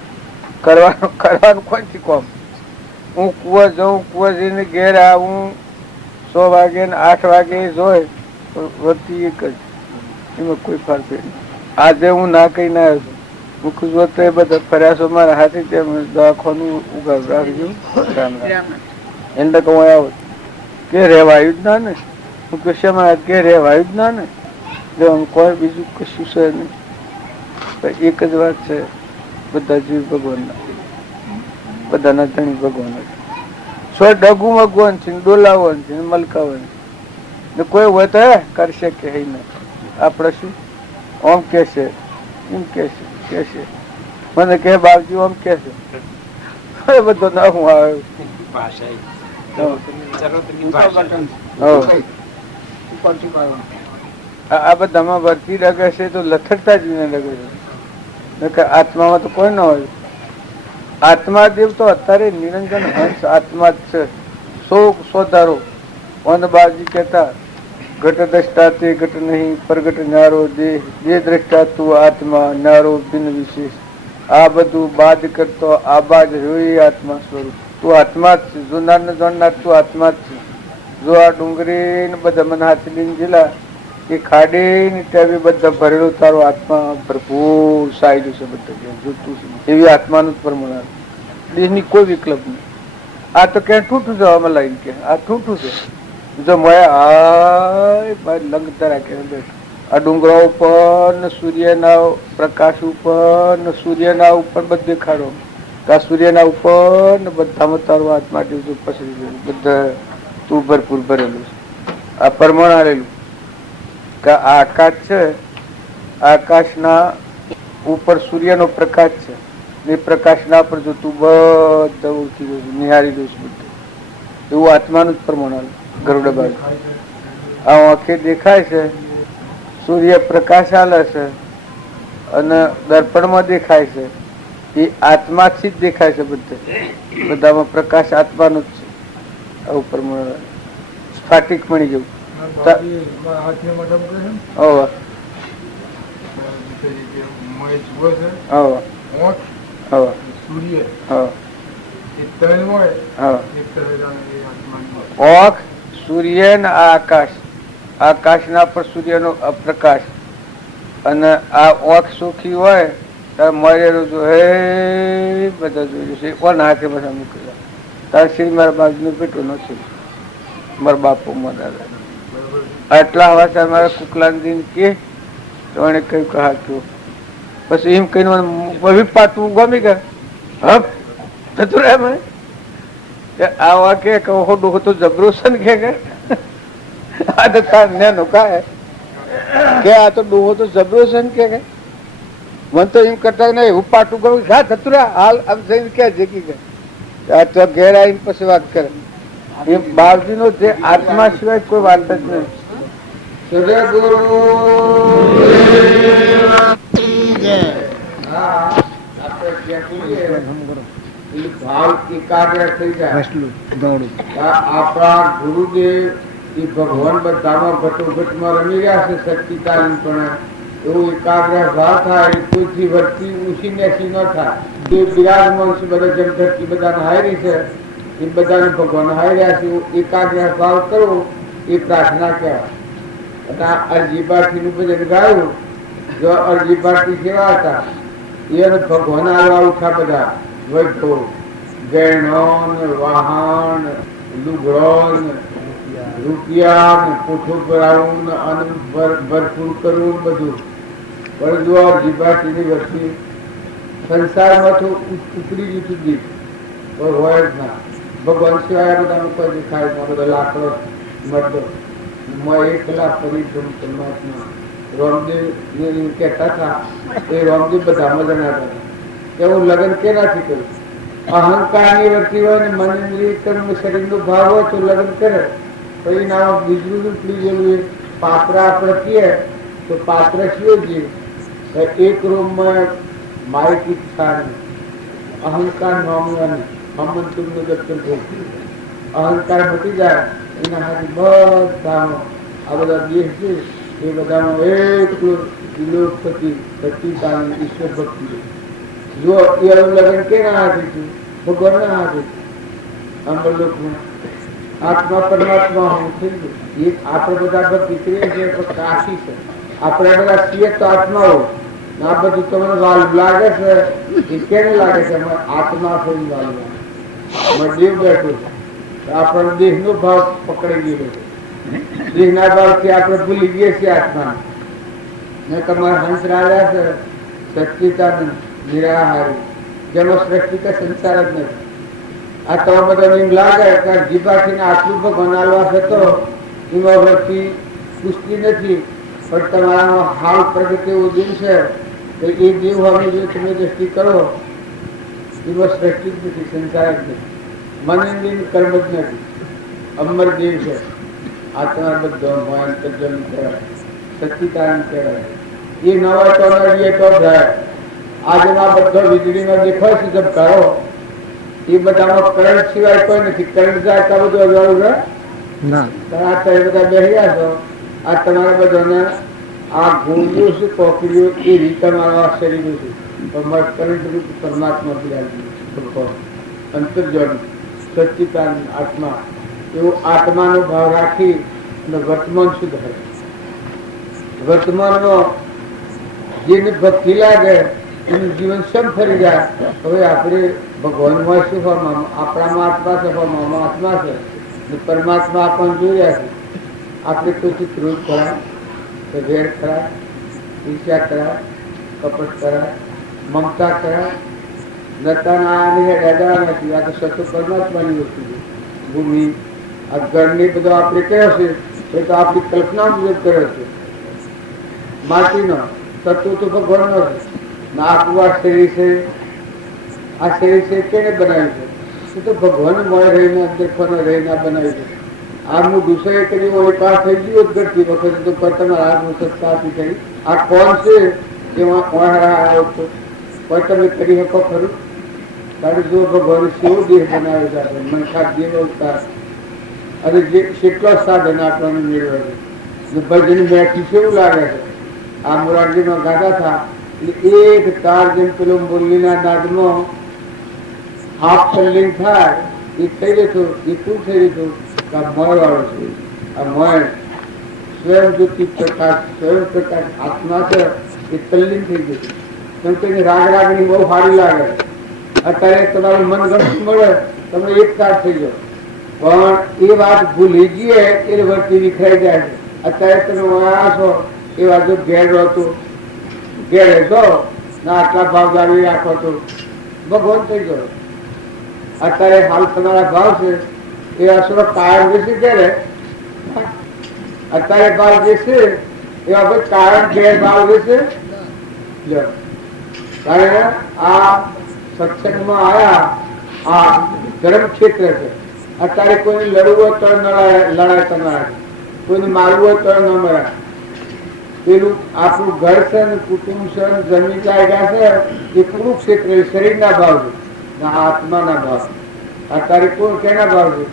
કરવાનું કોઈથી કોમ. હું કુવા જાઉં, કુવા જઈને ઘેર આવું 100 વાગે ને 8 વાગે જોઈ વર્તી એક જ. એમાં કોઈ ફારફી નહીં. આજે હું ના કઈ ના આવ્યો છું. હું ખુશ તો એ બધા ફર્યા છો મારા હાથી દવાખાનું ઉગાડ રાખજો રામ રામ. એને કહું આવો કે રહેવાયું જ ના ને. હું કશામાં કે રહેવાયું જ ના ને. કોઈ બીજું કશું છે નહીં. એક જ વાત છે, બધા જીવ ભગવાનના, બધાના ધણી ભગવાન છે. સો ડગું ભગવાન છે, ડોલાવન છે, મલકાવન ને કોઈ હોય તો કરશે કે હે ને. આપણે શું ઓમ કે છે એમ કે છે મને કે બાપજી ઓમ કે છે બધો ના હું આવ્યો. આ બધામાં વર્તી ડગે છે તો લથડતા જ ડગે છે. આત્મામાં તો કોઈ ના હોય. આત્મા દેવ તો અત્યારે નિરંજન હંસ આત્મા જ છે. સો બાજી કહેતા ઘટ દ્રષ્ટા તે ઘટ નહીં પ્રગટ ન્યારો દેહ, દેહ દ્રષ્ટા તું આત્મા ન્યારો બિન વિશેષ. આ બધું બાદ કરતો આબાદ જોઈ આત્મા સ્વરૂપ. તું આત્મા જ છે. જોનાર ને જોનાર તું આત્મા જ છે. જો આ ડુંગળી ને બધા મને હાથ લઈને ગયેલા એ ખાડી ને ત્યાં બધા ભરેલું તારો આત્મા ભરપૂર સાયલું છે બધા જોતું છે એવી આત્માનું જ પ્રમાણ. દેહની કોઈ વિકલ્પ નહીં. આ તો ક્યાં ઠૂઠું જવામાં લાવીને કે આ ઠૂઠું છે. જો મોયા લંગતા રાખે આ ડુંગરા ઉપર ને સૂર્યના પ્રકાશ ઉપર ને સૂર્યના ઉપર બધે ખાડો. આ સૂર્યના ઉપર ને બધામાં તારું આત્મા જેવું પસરી ગયેલું બધા તું ભરપૂર ભરેલું છે. આ પરમાણ આવેલું કે આ આકાશ છે, આકાશના ઉપર સૂર્યનો પ્રકાશ છે. એ પ્રકાશના પર જો તું બધા ઓળખી દઉં નિહાળી દઉં બધું એવું આત્માનું જ પ્રમાણ આવે. ગરુડ બાજુ આ આંખે દેખાય છે, સૂર્ય પ્રકાશ આલે છે અને દર્પણમાં દેખાય છે. એ આત્માથી જ દેખાય છે. બધામાં પ્રકાશ આત્માનો જ છે. આવું પ્રમાણ સ્ફાટિક મળી જવું. મોત હા સૂર્ય હા એ ત્રણ હોય હા એક તરફ એ આસમાન ઓખ સૂર્ય ને આ આકાશ, આકાશના પર સૂર્યનો અપ્રકાશ, અને આ ઓખ સુખી હોય ત્યારે મળેલું જો હે બધા જોયું છે કોણ હાથે બધા મૂકી તાર શ્રી મારા બાજુનું પેટું નથી મારા બાપુ મારા દાદા આટલા વાસા મારા કુકલાન કે તો એને કહ્યું કે હા કયું પછી એમ કહીને પાટવું ગમી ગયા હપ થતું રહે મને આ વાક્ય હોડું હતું જબરું છે ને કે આ તો તાર નેનો કાય કે આ તો ડોહો તો જબરું છે ને કે મને તો એમ કરતા નહીં હું પાટું ગયું હા થતું રહે હાલ આમ જઈને ક્યાં જગી ગયા આ તો ઘેર આવીને પછી વાત કરે એ બાવજીનો જે આત્મા સિવાય કોઈ વાત જ નહીં. સદગુરુ જય. હા આપણે ત્યાં કહીએ એ ભાવ એકાગ્ર થઈ જાય આપણા ગુરુદેવ એ ભગવાન બધામાં ઘટોઘટમાં રમી રહ્યા છે શક્તિકાલીન પણ એવું એકાગ્ર ભાવ થાય કોઈથી વર્તી ઊંચી નેસી ન થાય જે બિરાજમાન છે બધા જેમ ધરતી બધાને હારી છે એ બધાને ભગવાન હારી રહ્યા છે એવું એકાગ્ર ભાવ કરવો એ પ્રાર્થના કહેવાય. અને આ અરજીબાથી નું ભજન ગાયું જો અરજીબાથી કેવા હતા એને ભગવાન આવ્યા ઉઠા બધા વૈભવ ગહેણોન વાહન લુગડોન રૂપિયા પૂઠું ભરાવું અને ભરપૂર કરવું બધું પણ જો અરજીબાથી વસ્તી સંસારમાં તો ઉપડી જતું દી હોય જ ના ભગવાન સિવાય બધાનું કોઈ દેખાય બધા લાકડો મરદો એકલા પરિશ્રમ પરમાત્મા રામદેવ કહેતા હતા એ રામદેવ બધામાં જણાતા હતા કે હું લગ્ન કેનાથી કરું અહંકારની વર્તી હોય ને મન ઇન્દ્રિય કર્મ શરીરનો ભાવ હોય તો લગ્ન કરે પછી ના બીજું ઉપડી ગયેલું પાત્ર આપણે કહીએ તો પાત્ર શિવજી એક રૂમમાં મારી ઈચ્છા અહંકાર નોમવાની હમંતુનું દર્શન અહંકાર મટી જાય એના હાથી બધાનો આ બધા દેશ છે એ બધાનો એટલું વિલોપતિ સચ્ચિદાનંદ ઈશ્વર ભક્તિ જો એ લગ્ન કેના હાથી છું ભગવાનના હાથે અમરલોકમાં આત્મા પરમાત્મા હું થઈ ગયું એ આપણે બધા ભક્તિ કરીએ છીએ પણ કાશી છે આપણે બધા છીએ તો આત્માઓ આ બધું તમને વાલ લાગે છે એ કેને લાગે છે આત્મા થઈને વાલ લાગે દેવ બેઠું આપણો દેહ નો ભાવ પકડી ગયેલો છે દેહના ભાવથી આપણે ભૂલી ગઈએ છીએ આત્મા ને તમારા હંસ રાજા છે સચ્ચિદાનંદ નિરાહારી જેનો સૃષ્ટિ કે સંસાર જ નથી આ તો બધા એમ લાગે કે જીભાથી આટલું ભગવાન આલવા છે તો એમાં વૃત્તિ પુષ્ટિ નથી પણ તમારામાં હાલ પ્રગતિ એવું દિન છે તો એ દેવ હવે જો તમે દ્રષ્ટિ કરો એમાં સૃષ્ટિ જ નથી સંસાર જ નથી મન ઇન્દ્રિય કર્મ જ નથી અમર દેવ છે આત્મા બધો ભગવાન તજ્જન કહેવાય સચ્ચિદાનંદ કહેવાય એ નવા તો નડીએ તો જાય આજના બધો વીજળીનો દેખાય છે જબ કરો એ બધામાં કરંટ સિવાય કોઈ નથી કરંટ જાય તો બધું અજવાળું રહે ના આ તમે બધા બેસી ગયા છો આ તમારા બધાને આ ગુણ્યું છે કોકરીઓ એ રીતે મારા શરીર છે પણ કરંટ રૂપ પરમાત્મા બિરાજી અંતર્જન સચ્ચિદાનંદ આત્મા એવો આત્માનો ભાવ રાખી અને વર્તમાન સુધારે વર્તમાનનો જેને ભક્તિ લાગે એનું જીવન સમ ફરી જાય હવે આપણે ભગવાનમાં શું ફોર્મ આપણામાં આત્મા છે ફોર્મમાં આત્મા છે પરમાત્મા આપણને જોઈ રહ્યા છે આપણે કોઈથી ક્રોધ કરાય કે વેર કરાય ઈર્ષ્યા કરાય કપટ કરાય મમતા કરાય નતાના દાદા નથી આ તો સતો પરમાત્માની વસ્તુ છે ભૂમિ આ ઘરની બધો આપણે કહ્યો છે એ તો આપણી કલ્પના મુજબ કર્યો છે માટીનો તત્વ તો ભગવાનનો છે નાકવા શરીર છે આ શરીર છે કેને બનાવ્યું છે એ તો ભગવાન મળે રહીને દેખવાનો રહીને બનાવ્યું છે આ હું દુસરે કરી હોય પાસ થઈ ગયો જ ઘટતી વખતે તો પર તમારા હાથનું સત્તા આપી કરી આ કોણ છે એમાં કોણ આવ્યો હતો પણ તમે કરી શકો ખરું કારણ જો ભગવાન કેવો દેહ બનાવ્યો છે આપણે મનખા દેવ અવતાર અને જે કેટલો સાધન આપણને મેળવે છે ભજન બેઠી કેવું લાગે છે આ મોરારજીમાં ગાતા હતા એટલે એક તાર જેમ પેલો મુરલીના નાદમાં હાફ તલ્લીન થાય એ થઈ જતું, એ શું થઈ જતું કે આ મોય વાળો છે, આ મોય સ્વયં જ્યોતિ પ્રકાશ, સ્વયં પ્રકાશ આત્મા છે એ તલ્લીન થઈ જતું. કેમ કે એની રાગ રાગણી બહુ સારી લાગે. અત્યારે તમારું મન ગમતું મળે, તમે એક તાર થઈ જાઓ, પણ એ વાત ભૂલી જઈએ એ વર્તી વિખરાઈ જાય છે. અત્યારે તમે વયા છો એ વાત જો ઘેર રહો તો ઘેર રહેશો ના આટલા ભાવ જાળવી રાખો તો ભગવાન થઈ ગયો. અત્યારે હાલ તમારા ભાવ છે એ અસરો કાયમ રહેશે. ક્યારે અત્યારે ભાવ જે છે એ આપણે કાયમ ઘેર ભાવ રહેશે. કારણ આ સત્સંગમાં આયા, આ ધર્મ ક્ષેત્ર છે. અત્યારે કોઈને લડવું હોય તો લડાય તમારા, કોઈને મારવું હોય તો ન મરાય. પેલું આપણું ઘર છે ને કુટુંબ છે ને જમીન જાયગા છે એ કુરુક્ષેત્ર શરીરના ભાવ છે, આત્માના ભાવ. અત્યારે કોણ કેના ભાવ છે?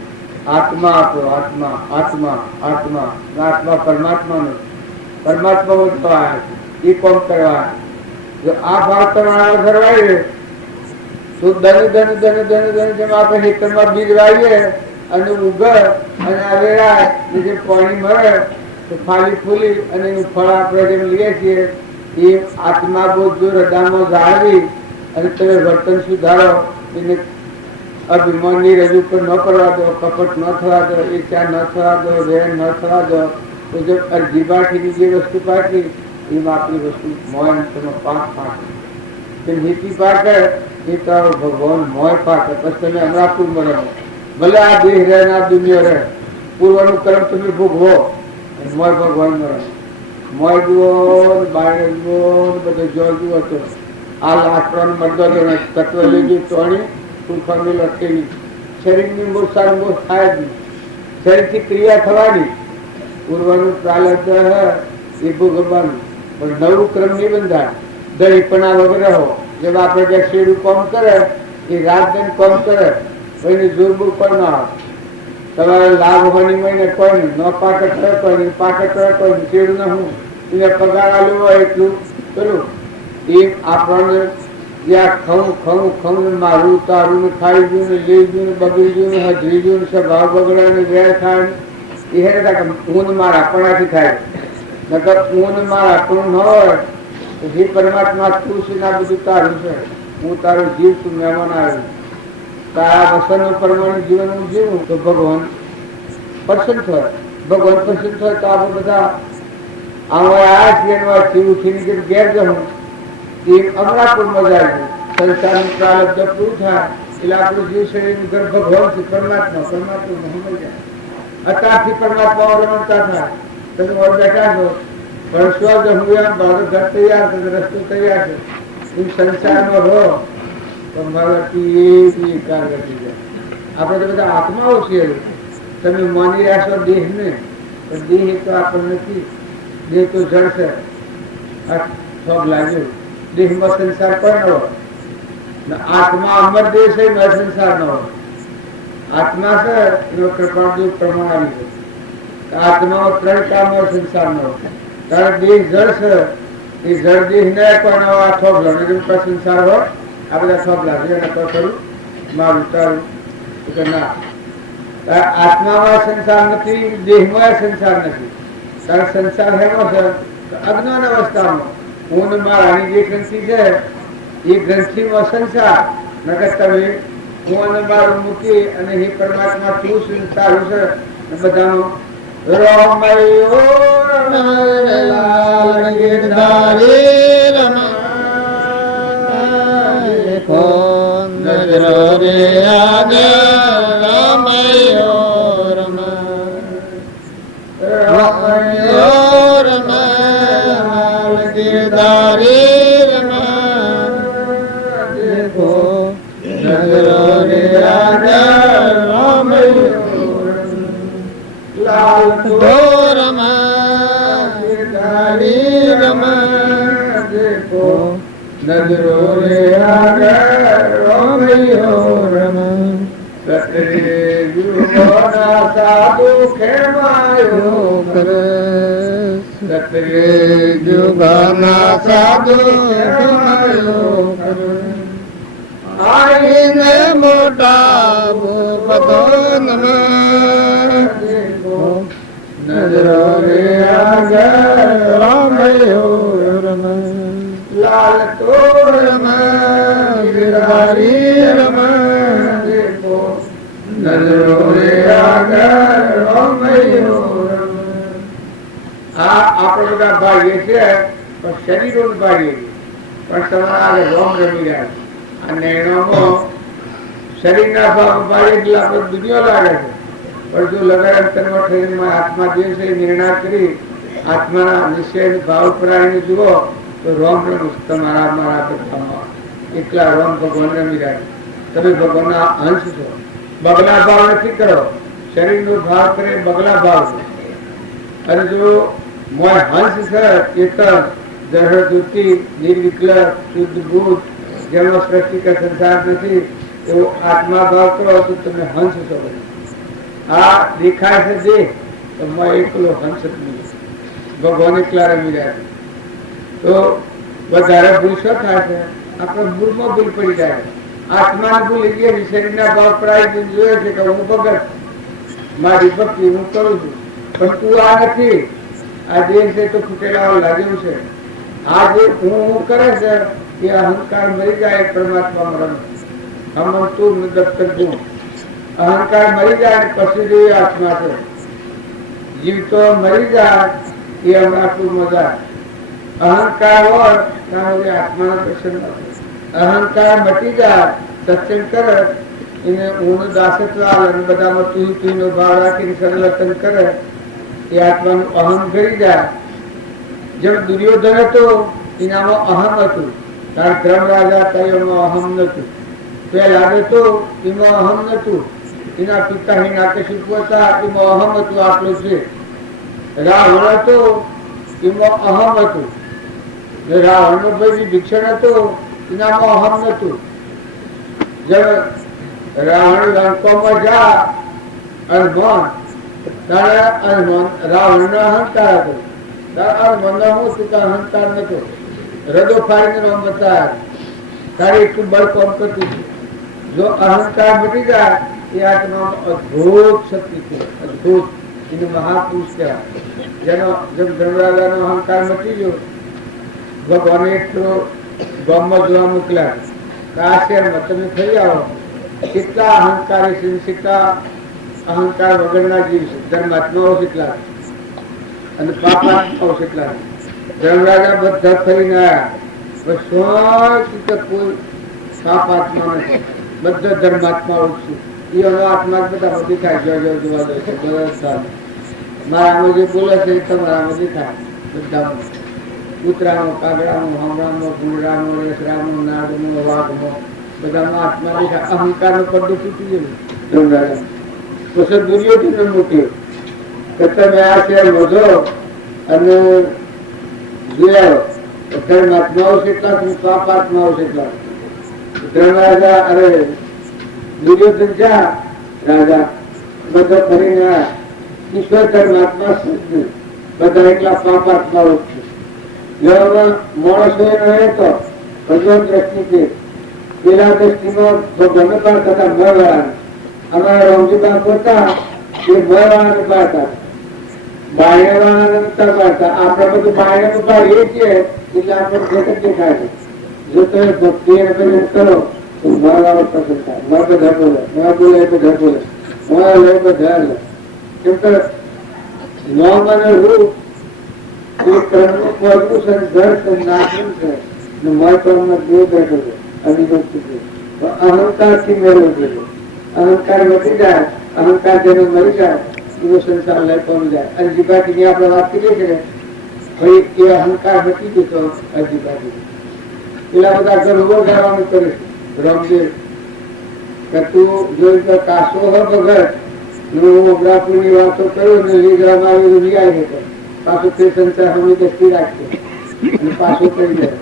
આત્મા આપો, આત્મા આત્મા આત્મા. આત્મા પરમાત્માનો, પરમાત્મા તો આવ્યા છે એ કોમ કરવા. જો આ ભાવ તમારા ધરવાય તો દન દન દન દન દન જેમ આપણે ખેતરમાં બીજ વાવીએ અને ઉગે અને આવેરા જે પાણી મળે તો ફાલી ફૂલી અને એનું ફળ આપણે જેમ લઈએ છીએ એ આત્મા બહુ જો હૃદયમાં જાળવી અને તમે વર્તન સુધારો. એને અભિમાનની રજૂ પર ન કરવા દો, કપટ ન થવા દો, ઈચ્છા ન થવા દો, વેર ન થવા દો. તો જો જીભાથી જે વસ્તુ પાકી એમાં આપણી વસ્તુ મોય તમે પાંચ નીતિ પાકે એ તો ભગવાન મોય પાકે. પછી તમે અમરાપુર મળે, ભલે આ દેહ રહે ને આ દુનિયા રહે, પૂર્વનું કર્મ તમે ભોગવો, મોય ભગવાન મળે. મોય જુઓ, બાયણે જુઓ, બધે જો જુઓ તો આ લાકડાનો મરદો તત્વ લેજો ટોણી સુખામી લખેલી. શરીરની મૂર્છા મૂર્છ થાય જ નહીં, શરીરથી ક્રિયા થવાની. પૂર્વનું પ્રાલબ્ધ એ ભોગવવાનું, પણ નવું ક્રમ નહીં બંધાય. દહીપણા વગર રહો. જેમ આપણે જે શેરું કામ કરે એ રાત દિન કામ કરે, કોઈની જોરબુર પણ ના આવે. તમારે લાભ હોવાની મહિને કોઈ નહીં, ન પાકટ કરે કોઈ નહીં, પાકટ કરે કોઈ નહીં. શેરું ને હું એને પગાર આલ્યો હોય એટલું પેલું એ આપણને જ્યાં ખવું ખવું ખવું મારું તારું ને ખાઈ ગયું ને લઈ ગયું ને બગડી ગયું ને હજરી ગયું ને સ્વભાવ બગડે ને વેર થાય એ હે ઊન માર આપણાથી થાય. નકર ઊન માર આપણું ન હોય તો જે પરમાત્મા તું છે ને આ બધું તારું છે, હું તારો જીવ છું, મહેમાન આવ્યું તારા વસનનું પરમાણુ જીવન હું જીવું તો ભગવાન પ્રસન્ન થાય. ભગવાન પ્રસન્ન થાય તો આપણે બધા આ છીએ ઉઠીને જેમ ઘેર જવું એ અમરાપુર મજા આવી. સંસારનું પ્રારબ્ધ પૂરું થાય એટલે આપણું જીવ શરીરનું ઘર ભગવાન છે, પરમાત્મા પરમાત્મા મહી જાય. અત્યારથી પરમાત્મા રમતા થાય. તમે બેઠા છો પણ સ્વ હું એમ મારું ઘર તૈયાર છે, રસ્તો તૈયાર છે. એ સંસારમાં રહો તો મારાથી એ કાર ઘટી જાય. આપણે તો બધા આત્માઓ છીએ. તમે માની રહ્યા છો દેહ ને, પણ દેહ તો આપણને નથી. દેહ તો જળ છે. આ થોગ લાગ્યું દેહમાં સંસાર પણ ન હોય. આત્મા અમર દેહ છે, ન સંસાર ન હોય. આત્મા છે એનો કૃપાળુ પ્રમાણ આવી છે. આત્મામાં ત્રણ કામો સંસાર ન હોય. કારણ દેહ જળ છે એ જળ દેહ ને પણ આ થોગ લાગે સંસાર હોય. આ બધા થોગ લાગે એને તો ખરું મારું તારું ના. આત્મામાં સંસાર નથી, દેહમાં સંસાર નથી. કારણ સંસાર હેમાં છે અજ્ઞાન અવસ્થામાં. હું મારાની જે ગ્રંથિ છે એ ગ્રંથિમાં સંસાર નકર તમે હું અને મારું મૂકી અને હે પરમાત્મા તું સંસારું છે બધાનું રમયો નજરો રે સાધુ ખેમાયો જુગના સાધુ આઈને મોટા ભૂપતો નમ નજરો રે આગળ રામયો રમ લાલ તો રમ ગિરધારી રમ નજરો રે આગળ રામયો રમ. આ આપણે બધા ભાગીએ છીએ પણ શરીરો ભાગીએ પણ તમારા રોમ રમી રહ્યા છે. આ નિર્ણયમાં શરીરના ભાગ ભાગે એટલે આપણે દુનિયા લાગે છે પણ જો લગાડમાં શરીરમાં આત્મા જે છે એ નિર્ણય કરી આત્માના નિશ્ચય ભાવ પર આવીને જુઓ તો રોમ રમીશ તમારા મારા બધામાં એટલા રોમ ભગવાન રમી રહ્યા છે. તમે ભગવાનના અંશ છો. બગલા ભાવ નથી કરો, શરીરનો ભાવ કરે બગલા ભાવ છે. અને જો મોય હંસ છે એ તો જળ દુઃખી નિર્વિકલ્પ શુદ્ધ ભૂત જેનો સૃષ્ટિ કે સંસાર નથી એવો આત્મા ભાવ કરો તો તમે હંસ છો. આ દેખાય છે દેહ તો મોય એકલો હંસ જ નહીં, ભગવાન એકલા રમી રહ્યા છે. તો વધારે ભૂલ શું થાય છે? આપણે ભૂલમાં ભૂલ પડી જાય. આત્માની ભૂલ એટલે શરીરના ભાવ પ્રાય જોઈએ છે કે હું ભગત મારી ભક્તિ હું કરું છું પણ તું આ નથી. આ દેહ છે તો ફૂટેલા લાગ્યું છે. આ જે હું કરે છે એ અહંકાર મરી જાય પરમાત્મા મરણ હમ તું દફતર તું અહંકાર મરી જાય પછી જે આત્મા છે. જીવ તો મરી જાય એ હમણાં તું મજા. અહંકાર હોય ત્યારે આત્માના દર્શન નથી. અહંકાર મટી જાય સત્સંગ કરે એને ઊંડું દાસત્વ આવે અને બધામાં તું નો ભાવ રાખીને સંલગ્ન કરે એ આત્માનું અહમ કરી જાય. જેમ દુર્યોધન હતો એનામાં અહમ હતું કારણ ધર્મ રાજા હતા એમાં અહમ નતું. પેલા હતો એમાં અહમ નતું. એના પિતા હિરણ્યકશિપુ હતા એમાં અહમ હતું આટલું છે. રાવણ હતો એમાં અહમ હતું. રાવણનો ભાઈ વિભીષણ હતો એનામાં અહમ નતું. જયારે રાવણ લંકામાં જા અનમન ત્યારે અનમન રાવણ નો અહંકાર હતો. અનમન હું પિતા અહંકાર નતો. રદો ફાડીને રોમ બતાવ્યા તારે એટલું બળ કોમ કરતું છે. જો અહંકાર મટી જાય એ આત્મામાં અદભુત શક્તિ છે. અદભુત એને મહાપુરુષ કહેવાય. જેનો જેમ ધર્મરાજાનો અહંકાર મટી ગયો ભગવાને એટલો ગામમાં જોવા મોકલ્યા આ શહેરમાં તમે થઈ આવો કેટલા અહંકારી છે, કેટલા અહંકાર વગરના જીવ છે. ધર્માત્માઓ કેટલા અને પાપાત્માઓ કેટલા. ધર્મરાજા બધા થઈને આવ્યા કોઈ પાપાત્મા નથી. બધા ધર્માત્માઓ છે. એનો આત્મા બધા બધી થાય જોવા જોવા જાય છે. બધા મારામાં જે બોલે છે એ તમારામાં દેખાય. બધા કૂતરાનો, કાગડાનો, હમણાનો, ભૂંગળાનો, રેસરાનો, નાગનો, વાઘનો બધામાં આત્મા દેખાય. અહંકારનો પડદો તૂટી ગયો. પછી દુર્યોધન મૂક્યો કે તમે આ શહેર વધો અને જોયા ધર્માત્માઓ કેટલા છે, પાપાત્માઓ કેટલા. ધર્મરાજા અરે દુર્યોધન જા રાજા બધા ફરીને ઈશ્વર ધર્માત્મા બધા એટલા પાપાત્માઓ છે. માણસો રહે તો ભગવાન દ્રષ્ટિ પેલા દ્રષ્ટિમાં ગમે પાડતા હતા મરવાળા. અમારા રમજીબા પોતા એ મરવાળાને પાડતા, બાયણે વાળાને નતા પાડતા. આપણે બધું બાયણે પાડીએ છીએ એટલે આપણે જગત દેખાય છે. જો તમે ભક્તિ કરો તો મરવાળો પસંદ થાય. ન બધા બોલે, ન બોલે બધા બોલે, લે બધા લે. કેમ કે ન મને રૂપ એ કર્મનું પગલું છે, ઘર છે, નાશનું છે ને મહત્વમાં દેહ બેઠો છે. અભિભક્તિ છે તો અહંકારથી મેળવવું જોઈએ. અહંકાર મટી જાય, અહંકાર જેનો મરી જાય એનો સંસાર લઈ પડી જાય. અરજીબાટીની આપણે વાત કરીએ છીએ ભાઈ એ અહંકાર મટી જતો અરજીબાટી. પેલા બધા ગર્ભો જવાનું કરે છે રમદેવ કે તું જોઈ કાશો હો ભગત હું અબરાપુરની વાતો કરું ને લઈ જવામાં આવી લઈ આવી હતો. પાછું તે સંસાર હમણાં દસ્તી રાખશે અને પાછું કરી જાય.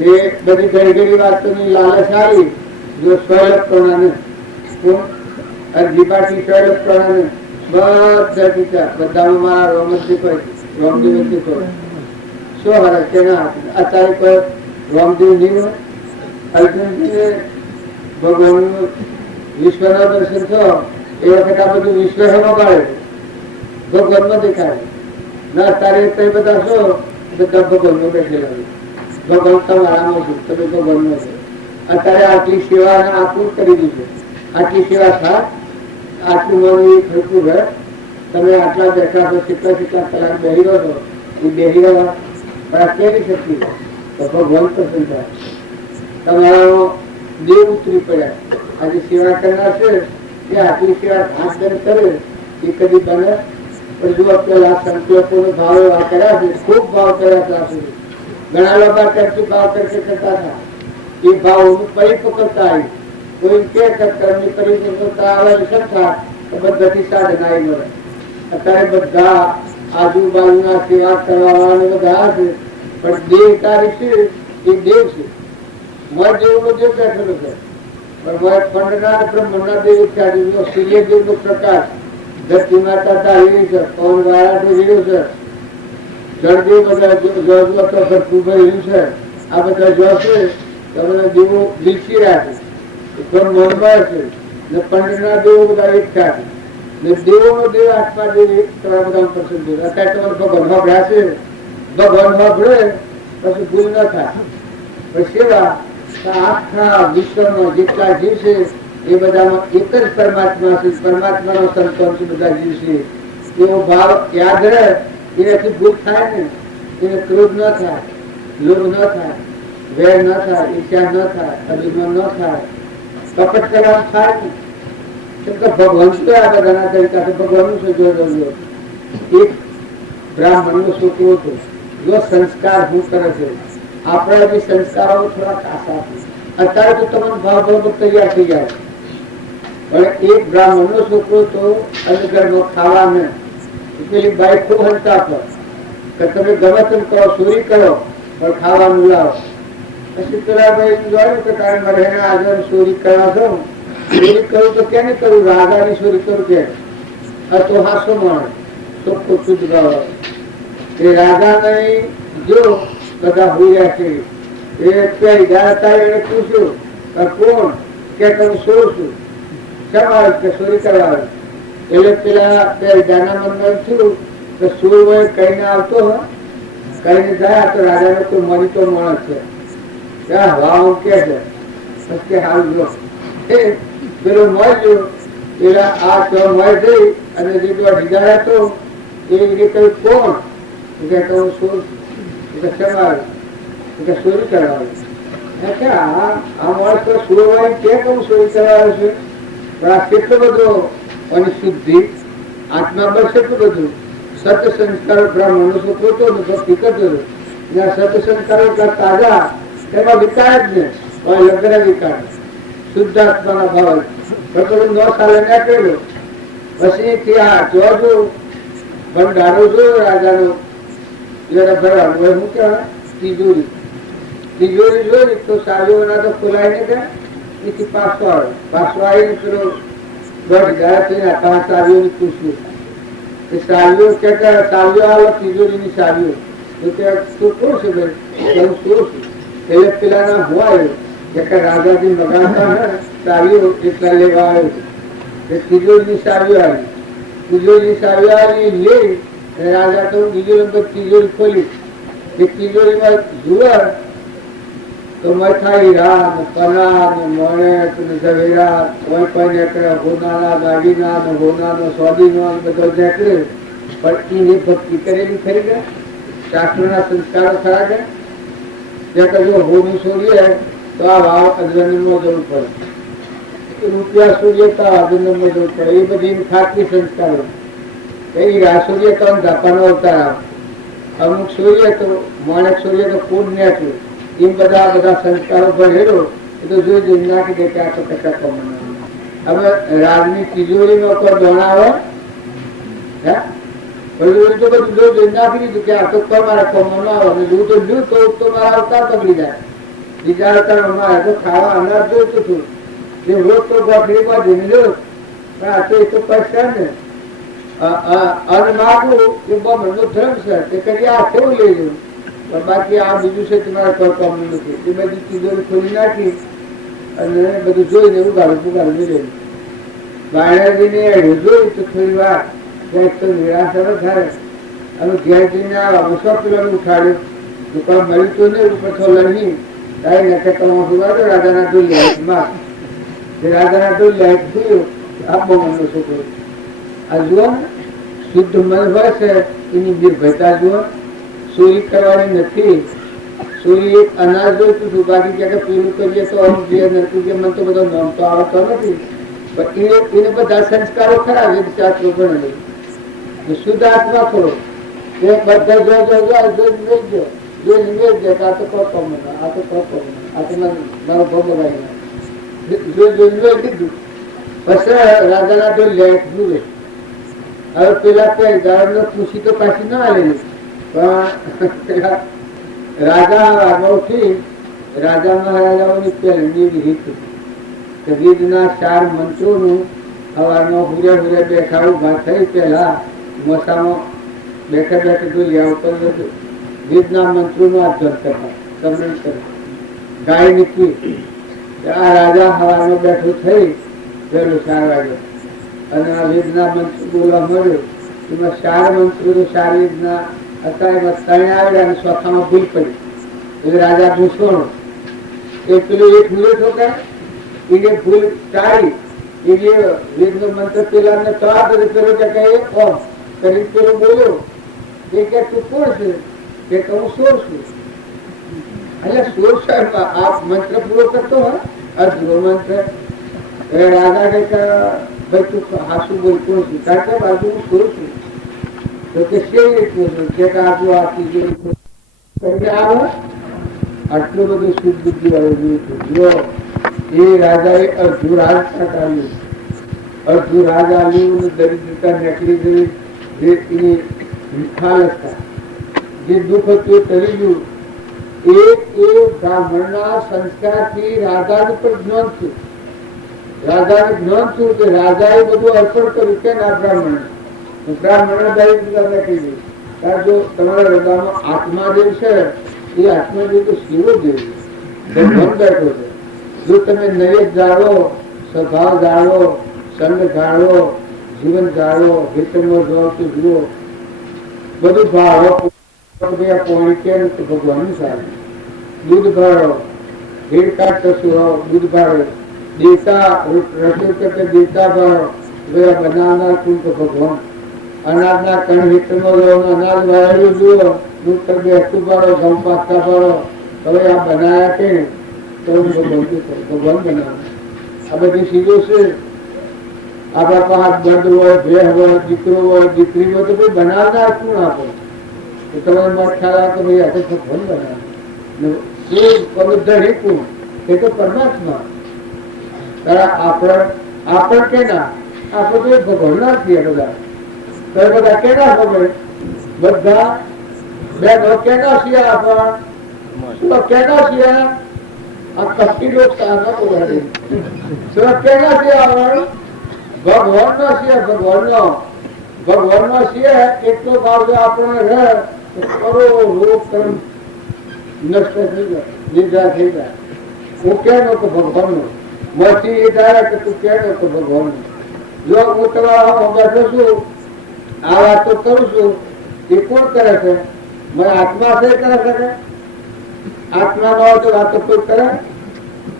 એ બધી ઘડી વાતોની લાલચ આવી. જો સ્વલક્ષણાને અરજીબાટી સ્વલક્ષણાને બધા ટીચા બધામાં મારા રોમત દેખાય. રામદેવ નથી તો શું હારે કે ના અત્યારે કોઈ રામદેવ નહીં હોય અર્જુનજીને ભગવાનનું વિશ્વના દર્શન થયો એ વખત આ બધું વિશ્વ હેમાં કાઢે ભગવાનમાં દેખાય ના અત્યારે તે બધા શું બધા ભગવાનમાં બેઠેલા ભગવાન તમારામાં છું તમે ભગવાનમાં છો અત્યારે આટલી સેવા આટલું કરી દીધું આટલી સેવા થાય આટલું મારું ખરખું રહે તમે આટલા બેઠા છો કેટલા કલાક બેસી રહ્યો છો એ બેસી રહ્યા પણ આ કેવી શક્તિ તો ભગવાન પ્રસન્ન થાય તમારો દેવ ઉતરી પડ્યા આજે સેવા કરનાર છે કે આટલી સેવા હાથ કરે એ કદી બને પણ જો પેલા સંકલ્પોનો ભાવ એવા કર્યા છે ખૂબ ભાવ કર્યા ત્યાં સુધી ઘણા લોકો કરતી ભાવ કરતા હતા એ ભાવનું પરિપક્વતા આવી કોઈ કે કર્મની પરિપક્વતા આવે શકતા તો બધાથી સાધના આવી મળે અત્યારે બધા આજુબાજુના સેવા કરવા વાળા બધા છે પણ દેવ તારીખ છે એ દેવ છે મર જેવો દેવ બેઠેલો છે પણ ખંડના બ્રહ્મના દેવ છે સૂર્યદેવનો પ્રકાશ ધરતી માતા ધારી છે પવન વાળા રહ્યું છે જળદેવ બધા ભરપૂર રહ્યું છે આ બધા જો છે બધા દેવો દિલસી રહ્યા છે બ્રહ્માંડમાં છે ને પંડના દેવો બધા એક થયા છે ને દેવોનો દેવ આત્મા દેવ એક બધા પ્રસન્ન દેવ અત્યારે તમારે ભગવાન સાંભળ્યા છે ભગવાન સાંભળે પછી ભૂલ ન થાય પણ સેવા આખા વિશ્વમાં જેટલા જીવ છે એ બધામાં એક જ પરમાત્મા છે પરમાત્માનો સંતોન છે બધા જીવ છે એવો ભાવ યાદ રહે એનાથી ભૂલ થાય ને એને ક્રોધ ન થાય લોભ ન થાય વેર ન થાય ઈચ્છા ન થાય અભિમાન ન થાય કપટ કરવા થાય ને ભગવાન શું આ બધાના તરીકા ભગવાનનું છે જો એક બ્રાહ્મણનો છોકરો હતો જો સંસ્કાર શું કરે છે આપણા જે સંસ્કારો થોડા કાસા અત્યારે તો તમને ભાવ તૈયાર થઈ જાય પણ એક બ્રાહ્મણનો છોકરો તો અનુગ્રહમાં ખાવા ને પેલી બાઈ ખૂબ હંતા પર કે તમે ગમે તેમ કરો ચોરી કરો પણ ખાવાનું લાવો પછી પેલા ભાઈ જોયું કે તારે મારે આજે ચોરી કરવા છો ચોરી કરું તો કેને કરું રાજાની ચોરી કરું કે તો હાસો મળે ચોખ્ખો શુદ્ધ ગાવા એ રાજા નહીં જો બધા હોઈ છે એ પેલી ગાતા એને પૂછ્યું કોણ કે તમે શું છું કેમ આવે કે ચોરી કરવા આવે એટલે પેલા જાના મંદિર થયું તો સુર હોય કહીને આવતો કહીને જાય તો રાજાને કોઈ મરી તો માણસ છે ત્યાં હવા કે છે પછી હાલ જો પેલો મળ્યો પેલા આ ચો મળી જઈ અને દીકરો ઢીગાડ્યા તો એ રીતે કોણ કે હું સુર કેમ આવે કે ચોરી કરવા આ માણસ તો સુર હોય કે હું ચોરી કરવા આવે છે પણ આ કેટલો બધો અને શુદ્ધિ આત્મા બળ કેટલું બધું સત્ય સંસ્કારો બ્રાહ્મણનો છોકરો હતો ને ભક્તિ કરતો હતો સત્ય સંસ્કારો એટલા તાજા તેમાં વિકાર જ ને લગ્ન વિકાર શુદ્ધ આત્માના ભાવ ભગવાન 9 સાલે નીકળ્યો પછી આ જોજો ભંડારો જોયો રાજાનો જરા ભરવાનું હોય શું કહેવાય તિજોરી જોઈ તો સારીઓના તો ખોલાઈને ગયા એથી પાછો આવીને પેલો દોઢ ગયા થઈને આટલા સારીઓને પૂછ્યું કે સારીઓ કે સારીઓ આવે તિજોરીની સારીઓ તો કે તું કોણ છે ભાઈ હું શું છું એટલે પેલાના હું આવ્યો કે રાજાજી મગાતા ને સારીઓ એટલા લેવા આવ્યો કે તિજોરીની સારીઓ આવી તિજોરીની સારીઓ આવી લઈ રાજા તો બીજો નંબર તિજોરી ખોલી એ તિજોરીમાં જુએ તો મઠા હીરા ને પના ને મણેક ને ઝવેરા કોઈ કોઈ નીકળે હોનાના દાગીના ને હોનાનો સોદીનો બધો નીકળે પણ એની ભક્તિ કરેલી ખરી ગયા શાસ્ત્રોના સંસ્કારો ખરા ગયા જ્યાં જો હોનું છોડીએ તો આ ભાવ અજ્ઞાનમાં જવું પડે રૂપિયા છોડીએ તો અજ્ઞાનમાં જવું પડે એ બધી ખાતરી સંસ્કારો એ રાસોડીએ તો ધાપાનો અવતાર આવે અમુક છોડીએ તો માણેક છોડીએ તો કુંડ નીકળ્યું એમ બધા સંસ્કારો ભણેલો એ તો જોઈ નાખી દે કે આ તો કશા કમાના હવે રાજની તિજોરીમાં કોઈ દોણાવે બધું તો બધું જોઈ નાખી દીધું કે આ તો મારા કમાનો આવે હું તો લઉં તો મારા અવતાર પકડી જાય બીજા અવતારમાં તો ખાવા અનાજ જોઈતું હતું જે રોજ તો ગોઠડી બાજુ લો પણ આ તો એ તો પૈસા ને અન્ન માગવું એ બ્રાહ્મણનો ધર્મ છે. તે કરી આ કેવું લઈ લેવું, પણ બાકી આ બીજું છે તમારે કોઈ કામ નથી. એ બધી ચીજો ખોલી નાખી અને બધું જોઈને ઉગાડું પુગાડું લેવું. બાયણાજીને જોયું તો થોડી વાર ક્યાંક તો નિરાશા થાય અને ઘેર જઈને આ શોખ પેલા ઉઠાડ્યું. દુકાન મળ્યું તો નહીં, ઉપર થોડો નહીં તારી નાખે તમારું સુવાડો રાજાના ડોલ લાઈટમાં. રાજાના ડોલ લાઈટ થયું આ બહુ મનનો છોકરો. આ જુઓ શુદ્ધ મન હોય છે એની નિર્ભયતા જુઓ. ચોરી કરવાની નથી. ચોરી એક અનાજ જોઈતું હતું, બાકી ક્યાંક પેલું કરીએ તો આમ જે નથી કે મને તો બધો નામ તો આવતો નથી, પણ એને બધા સંસ્કારો ખરા એ શાસ્ત્રો ભણેલું. શુદ્ધ આત્મા ખરો એ બધા આ તો કોકો આ તો કોકો આ તો મારો ભોગવાઈ લીધું. પછી રાજાના તો લેટ ડૂબે. હવે પેલા ગાળાનો ખુશી તો પાછી ના આવેલી, પણ પેલા રાજા આગળ ઉઠી રાજા મહારાજાઓની પહેલી રીત કે વેદના 4 મંત્રોનું હવાનો હુરે હુરે બેઠા ઉભા થઈ પેલા મોસામાં બેઠા બેઠા જોઈ આવતો વેદના મંત્રોનું આ જપ કરતા સમરણ કરે. ગાય નીકળી આ રાજા હવાનો બેઠો થઈ પેલું 4 વાગે અને આ વેદના મંત્ર બોલવા મળ્યો. એમાં 4 મંત્રો તો 4 વેદના હતા, એમાં 3 આવ્યા અને ચોથામાં ભૂલ પડી. એટલે રાજા ભૂસણો એ પેલું એક ભૂલે ઠોકાય એને ભૂલ ટાળી એ જે વેદનો મંત્ર પેલા ને પેલો જગ્યાએ ઓમ કરી પેલો બોલ્યો એ કે તું કોણ છે કે હું સોર છું. એટલે સોર સાહેબમાં આ મંત્ર પૂરો કરતો હોય અધૂરો મંત્ર. રાજા કે ભાઈ તું હાસું બોલ કોણ છું, કારણ કે બાજુ હું સોર છું. તો કે કેવી રીતનું કે આજુ આથી આવે આટલું બધું શુદ્ધ બુદ્ધિ આવ્યું. એ રાજાએ અડધું રાજ આવ્યું, અડધું રાજ આવ્યું, દરિદ્રતા નીકળી ગઈ, જે એની નિખાલસતા જે દુઃખ હતું એ ટળી ગયું. એ બ્રાહ્મણના સંસ્કારથી રાજાને પણ જ્ઞાન થયું. રાજાને જ્ઞાન થયું કે રાજાએ બધું અર્પણ કર્યું કે ના બ્રાહ્મણ દરિદ્રતા કહી ગઈ. કારણ જો તમારા હૃદયમાં આત્માદેવ છે એ આત્માદેવ તો શિવો દેવ ભગવાન બેઠો છે. જો તમે નૈવેદ જાળવો, સ્વભાવ જાળવો, સંગ જાળવો, જીવન જાળવો, હિતમાં જાઓ તો જુઓ બધું ભાવો. પાણી કેમ તો ભગવાનનું સારું. દૂધ ભાળો, ભેડ કાઢ કશું દૂધ ભાળે, દેતા રસોઈ કરતા દેતા ભાળો, બનાવનાર તું તો ભગવાન. અનાજના કણ હિતમાં રહો, અનાજ વાળેલું જુઓ, દૂધ કરી બેસતું ભાળો, ઘઉં પાકતા ભાળો. હવે આ બનાવ્યા કે ભગવાન બનાવે. આ બધી ચીજો છે. આપણા પાસે દર્દ હોય, ભેહ હોય, દીકરો હોય, દીકરી હોય તો ભાઈ બનાવનાર કોણ આપે? તો તમારે મત ખ્યાલ આવે કે ભાઈ આ તો ભગવાન બનાવે. ધણી કોણ? એ તો પરમાત્મા. આપણે કે ના આપણે તો ભગવાન ના છીએ બધા. તો બધા કેના ખબર બધા બેનો કેના છીએ આપણા કેના છીએ આ કપટી લોક સારા બોલાડે કેના છીએ આવવાનું ભગવાન નો છીએ ભગવાન નો છીએ. એટલો ભાવ જો આપણને રહે કરો રોગ કર્મ નષ્ટ થઈ જાય, નિદ્રા થઈ જાય. હું કેનો કે ભગવાન નો મથી એ જાય કે તું કેનો કે ભગવાન નો. જો હું તમારા બેઠો છું આ વાત તો કરું છું એ કોણ કરે છે? મેં આત્મા છે કરે શકે? આત્મા ન હોય તો વાતો કોઈ કરે?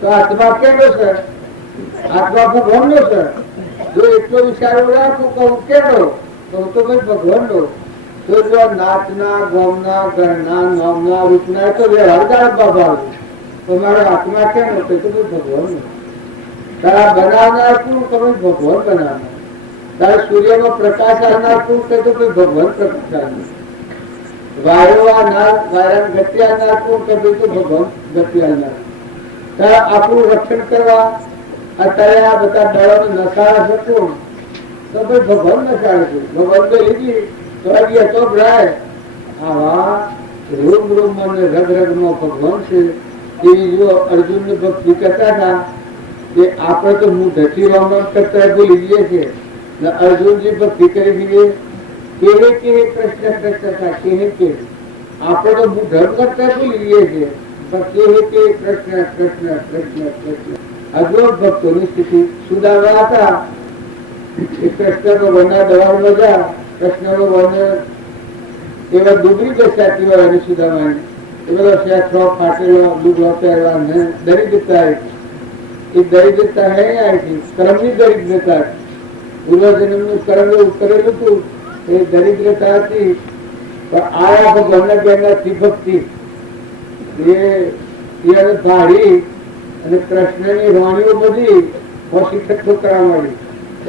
તો આત્મા કેનો છે? આત્મા ભગવાન નો છે. જો એટલો વિચાર રાખું કે હું કેનો તો હું તો ભાઈ ભગવાન નો. તો જો નાચના ગોમના ગણના નામના રૂપના તો વ્યવહારદાર બાબા તો મારો આત્મા કેનો તો ભાઈ ભગવાન નો. તારા બનાવનાર શું તમે ભગવાન બનાવનાર. તારે સૂર્યમાં પ્રકાશ આવનાર શું કે તો ભાઈ ભગવાન પ્રકાશ આવનાર. વાયુ આવનાર વાયુ ગતિ આવનાર શું કે ભાઈ તો ભગવાન ગતિ આવનાર. તારે આપણું રક્ષણ કરવા અત્યારે આ બધા દળો નસારા છે કોણ? તો ભાઈ ભગવાન નસાડે છે. ભગવાન તો લીધી તો ભરાય. આવા રોમ રોમ અને રગ રગમાં ભગવાન છે. તેવી જો અર્જુન ની ભક્તિ કરતા હતા કે આપણે તો હું ધરતી રામ કરતા ભૂલી જઈએ છીએ. ને અર્જુનજી ભક્તિ કરી દીધી કેવે કે કૃષ્ણ કૃષ્ણ થા કેવે કે આપણે તો ધર્મ કરતા ભૂલી જઈએ છીએ પણ કેવે કે કૃષ્ણ કૃષ્ણ કૃષ્ણ કૃષ્ણ અજોડ ભક્તોની સ્થિતિ સુધારવા હતા એ કૃષ્ણ ભગવાનના દવારમાં જા કૃષ્ણ ભગવાન એવા ડુબરી દશા કેવા એની સુધારવાની એ બધો શેઠો ફાટેલો ડૂબલો પહેરવા દરિદ્રતા એ દરિદ્રતા હે આવી કર્મની દરિદ્રતા પૂર્વજન્મનું કર્મ એવું કરેલું હતું એ દરિદ્રતા હતી પણ આયા ભગવાનના બેના ભક્તિ એ ભાડી અને કૃષ્ણની વાણીઓ બધી હોશી ઠઠ્ઠો કરવા મળી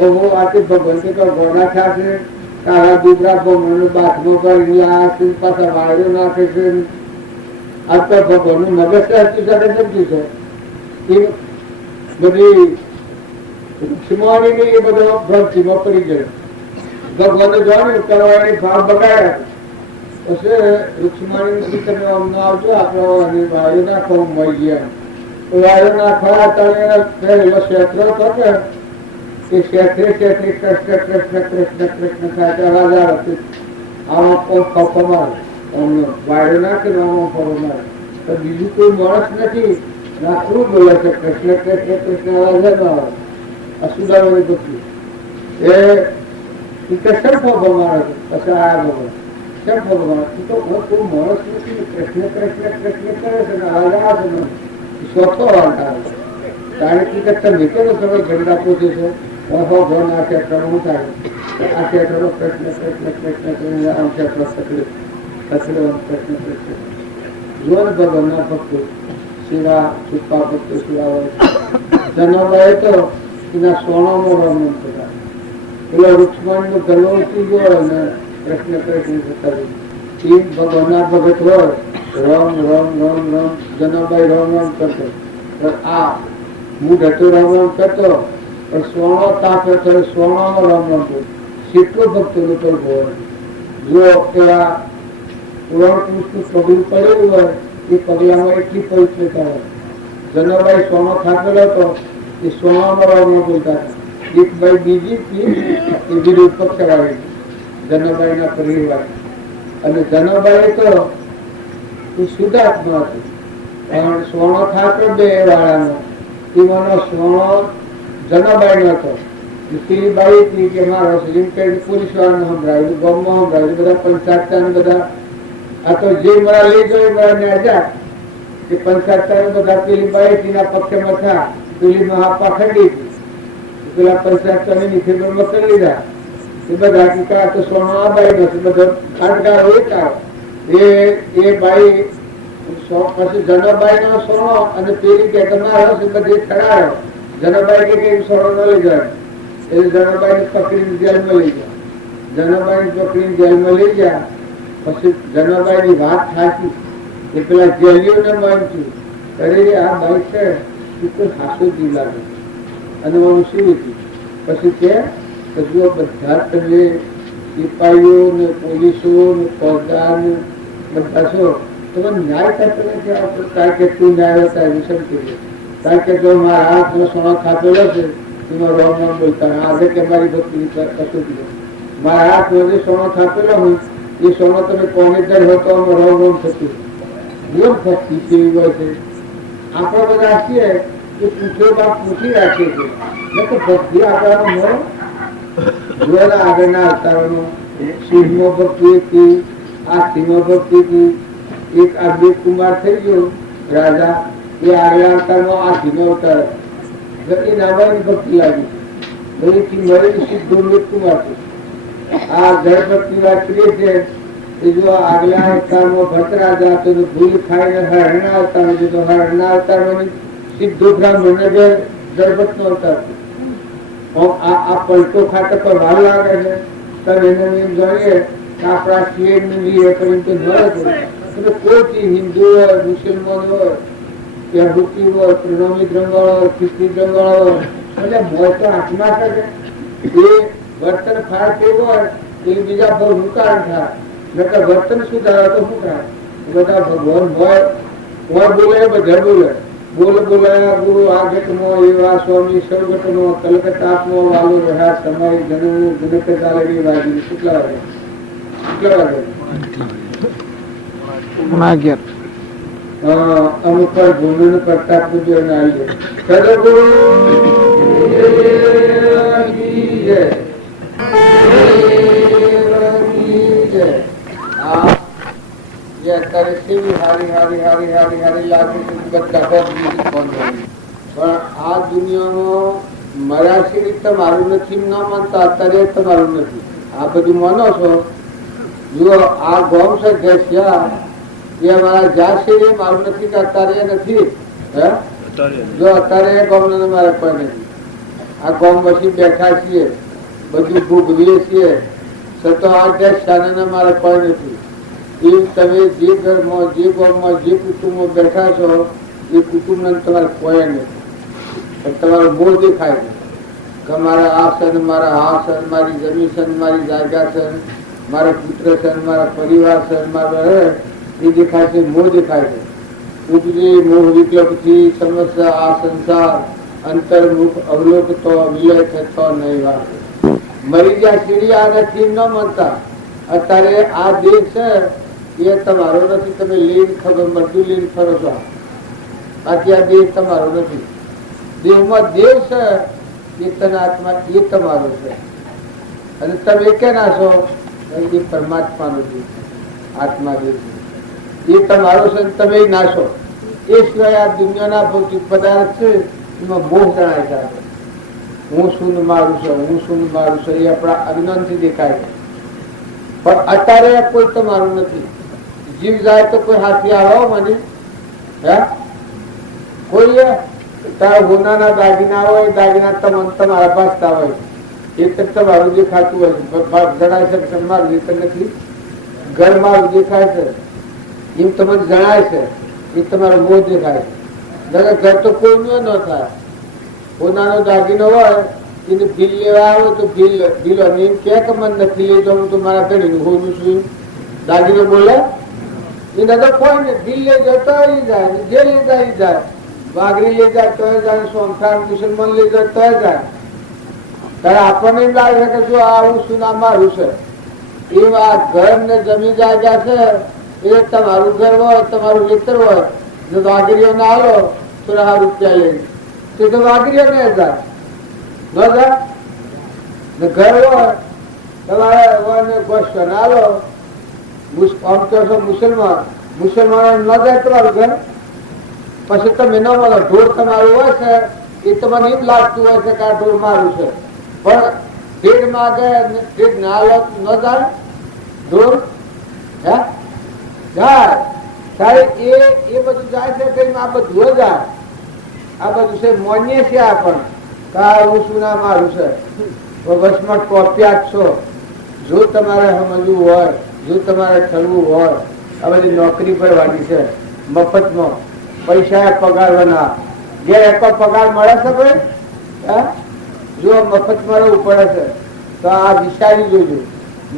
ઓહો આથી ભગવાન કે ગોળા ખાશે કાળા દુબરા ભગવાન બાથમાં કરી આ પાછા વાયરો નાખે છે આ તો ભગવાનનું મગજ હતું સાથે સમજ્યું છે એ બધી રૂક્ષ્મણી એ બધો ભક્તિમાં પડી ગયો ભગવાને જોવાનું કરવાની ભાવ બગાડ્યા પછી રૂક્ષ્મણી તમે અમને આવજો આપણે વાયુ નાખો મળી ગયા વાયુ નાખવા પહેલો ક્ષેત્ર હતો કે એ ક્ષેત્રે ક્ષેત્રે કૃષ્ણ કૃષ્ણ કૃષ્ણ કૃષ્ણ થાય અવાજ આવે આમાં ખોખો મારે વાયુ નાખે આમાં ફરો મારે તો બીજું કોઈ માણસ નથી નાખવું બોલે છે કૃષ્ણ કૃષ્ણ કૃષ્ણ અવાજ આવે અસુદાવાની ભક્તિ એ કૃષ્ણ ખોખો મારે પછી આ ભગવાન કેમ ભગવાન તો કોઈ માણસ નથી કૃષ્ણ કૃષ્ણ કૃષ્ણ કરે છે ને અવાજ આવે છે ચોથો અવાજ આવે કારણ કે તમે કેવો સમય ગંદા પૂછે છે ઓહો ભગવાન આ ક્ષેત્રમાં હું થાય આ ક્ષેત્રમાં કૃષ્ણ કૃષ્ણ કૃષ્ણ કરીને આમ ક્ષેત્ર તકલીફ કૃષ્ણ કૃષ્ણ જીવન ભગવાનના ભક્તો શિવા છુપા ભક્તો શિવા હોય જન્મભાઈ તો એના સોનાનો વર્ણન થતા પેલો રૂક્ષ્મણીનો ગર્વ ઉઠી ગયો અને કૃષ્ણ કૃષ્ણ થતા તીન ભગવાનના ભગત હોય રામ રામ રામ રામ જન્મભાઈ રામ રામ કરતો આ હું ઘટો રામ રામ કરતો પણ સોનો તાપ સોનાનો રામ રામ કરતો કેટલો ભક્તો લોકો હોય જો પેલા પુરાણ પુરુષનું પગલું પડેલું હોય એ પગલામાં એટલી પવિત્રતા હોય જનભાઈ સોનો થાકેલો હતો એ સોનાનો રામ રામ બોલતા હતા એક ભાઈ બીજી હતી એ વિરુદ્ધ પક્ષ આવી જનભાઈના પરિવાર અને જનભાઈ તો એ શુદ્ધાત્મા હતું પણ સોનો થાતો બે વાળાનો એમાંનો સોનો જનબાઈ નો હતો પેલી બાઈ હતી કે મારો પોલીસ વાળાને સંભળાવ્યું ગામમાં સંભળાવ્યું બધા પંચાયત બધા આ તો જે મારા લઈ ગયો મારા ન્યાજા એ પંચાયત બધા પેલી બાઈ તેના પક્ષમાં થયા પેલી મહાપા ખંડી હતી પેલા પંચાયત નીચે કરી લીધા એ બધા ટીકા તો સોનો આ બાઈ નથી બધો ખાટગારો એ બાઈ પછી જનબાઈ નો સોનો અને પેલી કે તમારો બધી ખડાયો જનબાઈ કે સોનો ન લઈ જાય એટલે જનબાઈ ને પકડીને જેલમાં લઈ ગયા જનબાઈ પકડીને જેલમાં લઈ ગયા પછી જનબાઈ ની વાત થાકી એ પેલા જેલીઓને માનતું અરે આ બાઈ છે એ તો હાસો જીવ લાગે અને હું શું હતું પછી કે જો બધા તમે સિપાહીઓ ને પોલીસો ને ફોજદાર ને બધા છો તમે ન્યાય થતો નથી આવતો કારણ કે તું ન્યાય હતા વિષમ કરીએ કારણ કે જો મારા હાથનો સોનો ખાપેલો છે એનો રોમ નામ બોલતા આજે કે મારી ભક્તિ કશું મારા હાથ જે સોનો થાપેલો હોય એ સોનો તમે કોને દર હતો રોમ રોમ થતું બોલ ભક્તિ કેવી હોય છે આપણે બધા છીએ એ પૂછે બાપ પૂછી રાખીએ છીએ તો ભક્તિ આપણાનો જોયેલા આગળના અવતારોનો સિંહમાં ભક્તિ હતી આ સિંહમાં ભક્તિ હતી એક આ બે કુમાર થઈ ગયો રાજા એ આગલા અવતારમાં આ સિંહ અવતાર એ નાવાની ભક્તિ લાગી બધી મરેલી સિદ્ધ કુમાર છે આ ગણપતિ વાત કરીએ છે એ જો આગલા અવતારમાં ભટ્ટ રાજા તો ભૂલ ખાઈને હરણા અવતાર છે તો હરણા અવતારમાં સિદ્ધો બ્રાહ્મણ ને ગણપત નો અવતાર આ પલટો ખાતે પર વાર લાગે છે તમે એને એમ જાણીએ કે આપણા શિયર ની પરંતુ ન હતું કોઈ હિન્દુ હોય મુસલમાન હોય યહૂદી હોય પ્રણોમિત રંગાળો હોય ખ્રિસ્તી રંગાળો હોય એટલે મોય તો આત્મા છે એ વર્તન ખાર કેવું હોય એ બીજા પર હું કારણ થાય નકર વર્તન સુધારે તો શું થાય બધા ભગવાન હોય બોલે બધા બોલે બોલ બોલાયા ગુરુ આગતમો એવા સ્વામી સર્વગતનો કલકત્તાત્મો વાલો રહ્યા સમય જનુ જગત ચાલવી વાગી. કેટલા વાગે? અમુક પર ભૂમિ કરતા પૂજ્ય આવી સદગુરુ અત્યારે કેવી હારી હારી હારી હારી હારી લાગે છે બધા પણ આ દુનિયામાં મરાશી તમારું નથી ન માનતા, અત્યારે તમારું નથી. આ બધું માનો છો. જો આ ગોમ છે ઘેસ્યા એ અમારા જ્યાં છે એ મારું નથી કે અત્યારે નથી. જો અત્યારે ગોમ મારે કોઈ નથી. આ ગોમ પછી બેઠા છીએ, બધું ભોગવીએ છીએ, છતાં આ ઘેસ્યા મારે કોઈ નથી. એ તમે જે ઘરમાં જે ગામમાં જે કુટુંબમાં બેઠા છો એ કુટુંબ તમારે કોઈ નથી. તમારો મૂળ દેખાય છે કે મારા આ છે, મારા આ છે, મારી જમીન છે, મારી જાયગા છે, મારા પુત્ર છે, મારા પરિવાર છે, મારા એ દેખાય છે, મૂળ દેખાય છે. ઉપજી મૂળ વિકલ્પથી સમસ્યા આ સંસાર અંતર્મુખ અવલોક તો વિલય થતો નહીં વાત. મરી ગયા સીડી આ નથી ન માનતા. અત્યારે આ દેહ છે એ તમારો નથી. તમે લીન ખબર બધું લીન ફરો છો. બાકી આ દેહ તમારો નથી. દેહમાં દેહ છે એ તને આત્મા એ તમારો છે. અને તમે કે ના છો એ પરમાત્માનો દેહ આત્મા દેહ એ તમારો છે. તમે નાશો. એ સિવાય આ દુનિયાના ભૌતિક પદાર્થ છે એમાં મોહ જણાય છે. હું શું મારું છું, હું શું મારું છું એ આપણા અજ્ઞાનથી દેખાય છે. પણ અત્યારે કોઈ તમારું નથી. જીવ જાય તો કોઈ હાથી આવો મને કોઈ તારા હોનાના દાગીના હોય, દાગીના તમારા પાસતા હોય એ તો તમારું દેખાતું હોય. જણાય છે તમારું દેખ નથી. ઘર મારું દેખાય છે એમ તમને જણાય છે એ તમારો મોહ દેખાય છે. ઘર તો કોઈ ન થાય. હોનાનો દાગીનો હોય એને બિલ લેવા આવે તો બિલ એમ કે મને નથી લઈ જવું તો મારા ઘરે હોનું શું દાગીનો બોલે એ દાદા કોઈ ને બિલ લઈ જતો જાય, જે લઈ જાય જાય, વાઘરી લઈ જાય તો જાય, સોમખાન મુસલમાન લઈ જાય તો જાય. ત્યારે આપણને એમ લાગે છે કે જો આવું શું ના મારું છે. એ આ ઘર ને જમી જાગ્યા છે એ તમારું ઘર હોય, તમારું ખેતર હોય. જો વાઘરીઓ ના આવો તો રૂપિયા લઈ તો વાઘરીઓ ને જાય ઘર હોય તમારે ગોસ્ટ ના લો. આમ તો મુસલમાન મુસલમાનો ન જાય તમારું ઘર. પછી તમે ન મળો. ઢોર તમારું હોય છે એ તમને એમ લાગતું હોય છે કે આ ઢોર મારું છે. પણ ભેડ માગે ભેડ ના લો ન જાય ઢોર જાય ત્યારે એ બધું જાય છે કઈ આ બધું જાય. આ બધું છે મોન્ય છે આપણ હું શું ના મારું છે. વસમાં ટોપ્યા છો. જો તમારે સમજવું હોય, જો તમારે થવું હોય, આ બધી નોકરી ભરવાની છે મફતમાં, પૈસા પગારવાના. જે એક પગાર મળે છે ભાઈ જો મફત મળવું પડે છે તો આ વિચારી જોજો.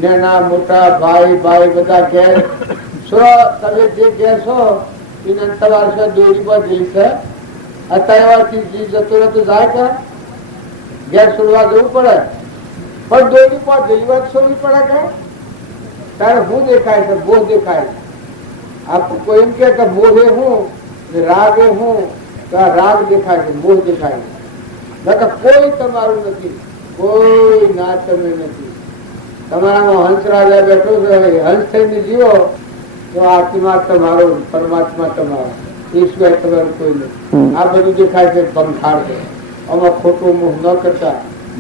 નાના મોટા ભાઈ ભાઈ બધા ઘેર તમે જે ઘેર છો એને તમારે છે દોરી પર જઈ છે. અત્યારે જતો રહેતો જાય કે ઘેર છોડવા જવું પડે. પણ દોરી પર જઈ વાત છોડવી પડે કે તારે શું દેખાય છે? મોહ દેખાય છે. આપણે કોઈ એમ કે મોહ એ હું, રાગ એ હું, તો આ રાગ દેખાય છે, મોહ દેખાય છે. કોઈ તમારું નથી. કોઈ ના તમે નથી. તમારામાં હંસ રાજા બેઠો છે. હંસ થઈને જીવો તો આત્મા તમારો, પરમાત્મા તમારો. એ સિવાય તમારું કોઈ નથી. આ બધું દેખાય છે પંખાડ છે. આમાં ખોટું મોહ ન કરતા.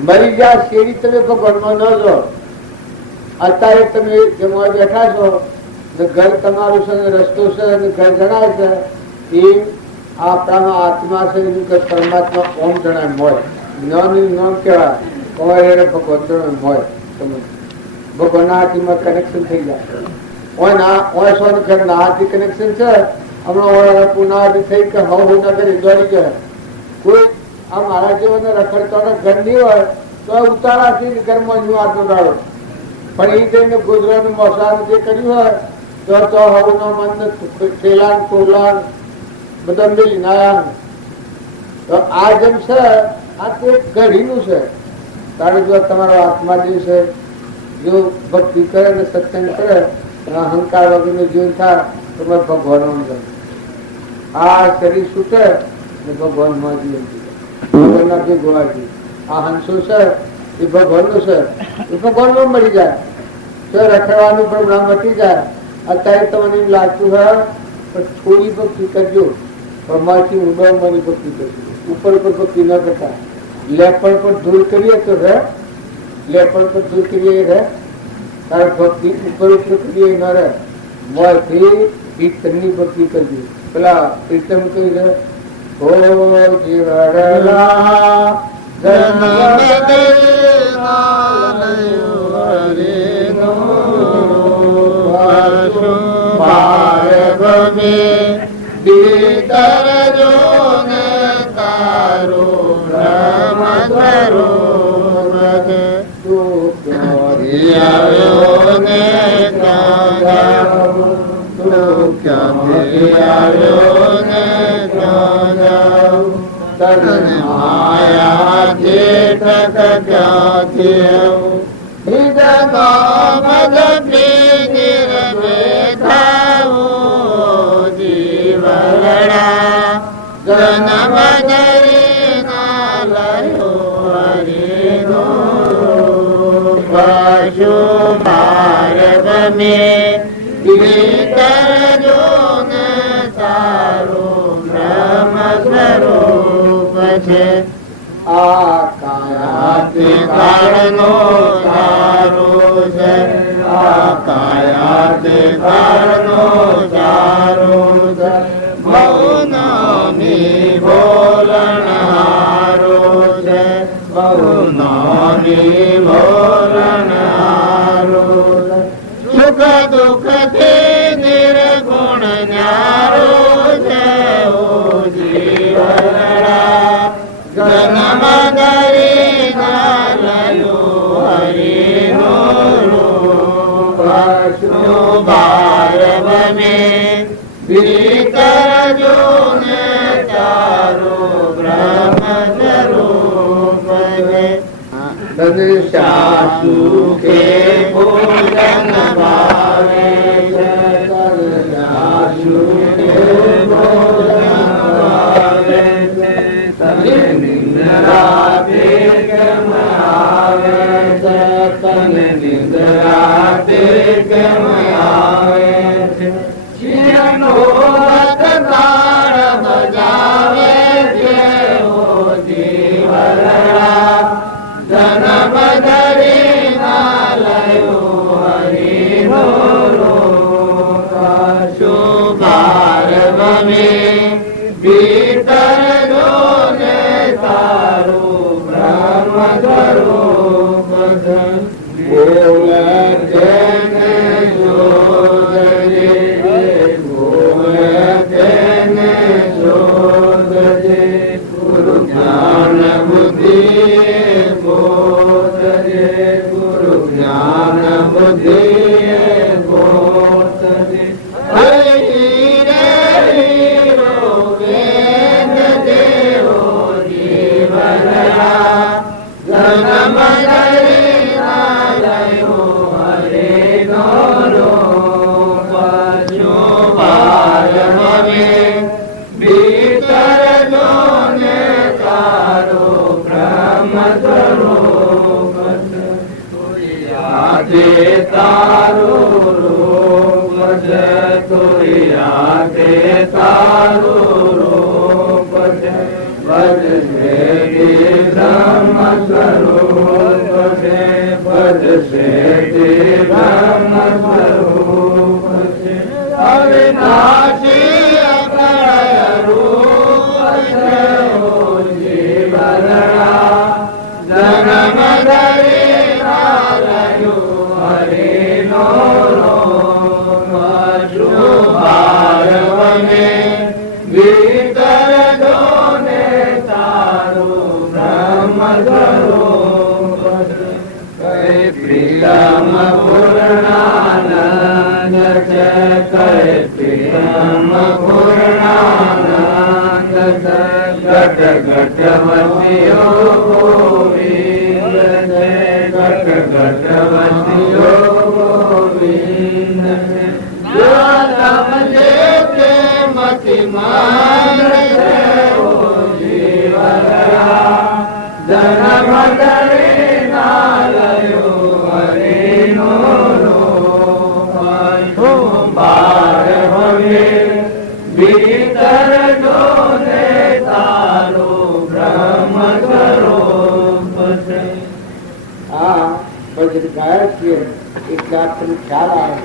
મરી ગયા શેરી તમે ભગવાનમાં ન જો. અત્યારે તમે જમવા બેઠા છો ઘર તમારું છે, રસ્તો છે, ઘર જણાય છે. એ આપણામાં આત્મા છે એનું કે પરમાત્મા ઓમ જણાય હોય. જ્ઞાન નામ કેવાય ભગવાન જણાય હોય. તમે ભગવાનના હાથીમાં કનેક્શન થઈ જાય. ના હાથી કનેક્શન છે. હમણાં પુનાહાથી થઈ કે હવે ના કરી દોડી ગયા. કોઈ આ મારા જેવાને રખડતો ઘર નહીં હોય તો ઉતારાથી ઘરમાં હું આટલો ગાળો. પણ એ જઈને ગુજરાતનું મોસાનું જે કર્યું હોય તો હવે મન ઠેલાન ટોલાન બધા મેલી નાયા તો આ જેમ છે આ તે ઘડીનું છે. કારણ જો તમારો આત્મા જે છે જો ભક્તિ કરે ને સત્સંગ કરે અહંકાર વગરનું જીવન થાય તો ભગવાન આ શરીર છૂટે ને ભગવાનમાં જીવન ભગવાનના જે ગોવાજી આ હંસો છે એ ભગવાનનું છે એ ભગવાનમાં મળી જાય તો રખડવાનું પણ ના મટી જાય. અત્યારે તમને એમ લાગતું હોય પણ થોડી ભક્તિ કરજો પણ માથી ઊંડા મારી ભક્તિ કરજો. ઉપર ઉપર ભક્તિ ન કરતા લેપણ પર દૂર કરીએ તો રહે લેપણ પર દૂર કરીએ રહે તારે ભક્તિ ઉપર ઉપર કરીએ ન રહે મોરથી ભીતરની ભક્તિ કરજો. પેલા પ્રીતમ કહી રહે હો જીવડા પ્રિયમ પૂર્ણાનંદ ઘટ ઘટ વંશીઓ ગોવિંદ છે ઘટ ઘટ વંશીઓ ગોવિંદ છે રામ જે તે મતિ માન છે ઓ જીવરા જન્મ ધરી ના લયો હરિનો નો બાર હવે ભીતર જો ને તારો બ્રહ્મ કરો છે. હા ભજન ગાયા છીએ એટલે આપણને ખ્યાલ આવે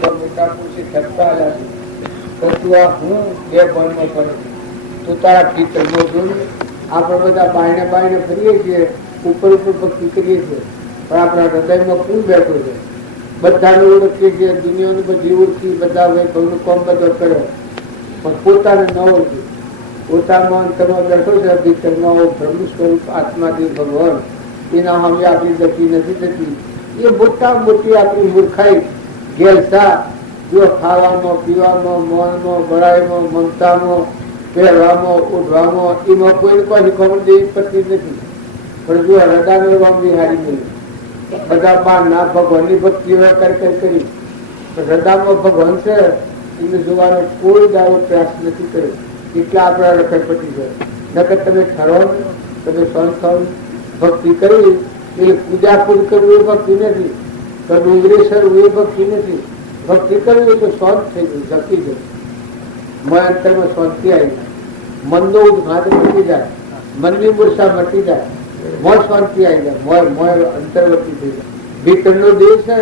તો મોટા પુરુષે થતા લાગે તો તું આ હું બે બળમાં પડે તું તારા પિતરમાં જોયું. આપણે બધા બાયણે બાયણે ફરીએ છીએ, ઉપર ઉપર ભક્તિ કરીએ છીએ, પણ આપણા હૃદયમાં કોણ બેઠું છે? બધાને ઓળખીએ છીએ, દુનિયાનું બધી ઓળખી, બધા વૈભવનું કોમ બધો કર્યો, પણ પોતાને ન ઓળખી. પોતામાં અંતરમાં બેઠો છે ભીતરમાં બ્રહ્મ સ્વરૂપ આત્માથી ભગવાન, એના સામે આપણી ગતિ નથી થતી. એ મોટા મોટી આપણી મૂર્ખાઈ ગેલસા જો ખાવામાં પીવામાં મૌનમાં બળાઈમાં મમતામાં પહેરવામાં ઉઠવામાં એમાં કોઈને કોઈ ખબર દેવી પડતી નથી. પણ જો હૃદયનો રામ વિહારી નહીં બધા બાર ના ભગવાનની ભક્તિ કરી હૃદયમાં ભગવાન છે એને જોવાનો કોઈ દાવો પ્રયાસ નથી કર્યો. એટલા આપણા રખડપટ્ટી છે. નકર તમે ઠરો તમે સંસ્થાઓ ભક્તિ કરી એટલે પૂજા પૂજ કરવું એ ભક્તિ નથી, તો ડુંગળી સરવું એ ભક્તિ નથી. ભક્તિ કરવી તો શાંત થઈ ગયું, જપી ગયું, મન અંતરમાં શાંતિ આવી જાય, મનનો ઉદ્ઘાટ મટી જાય, મનની મૂર્છા મટી જાય, મોય શાંતિ આવી જાય, મોય અંતર્વર્તી થઈ જાય. ભીતરનો દેહ છે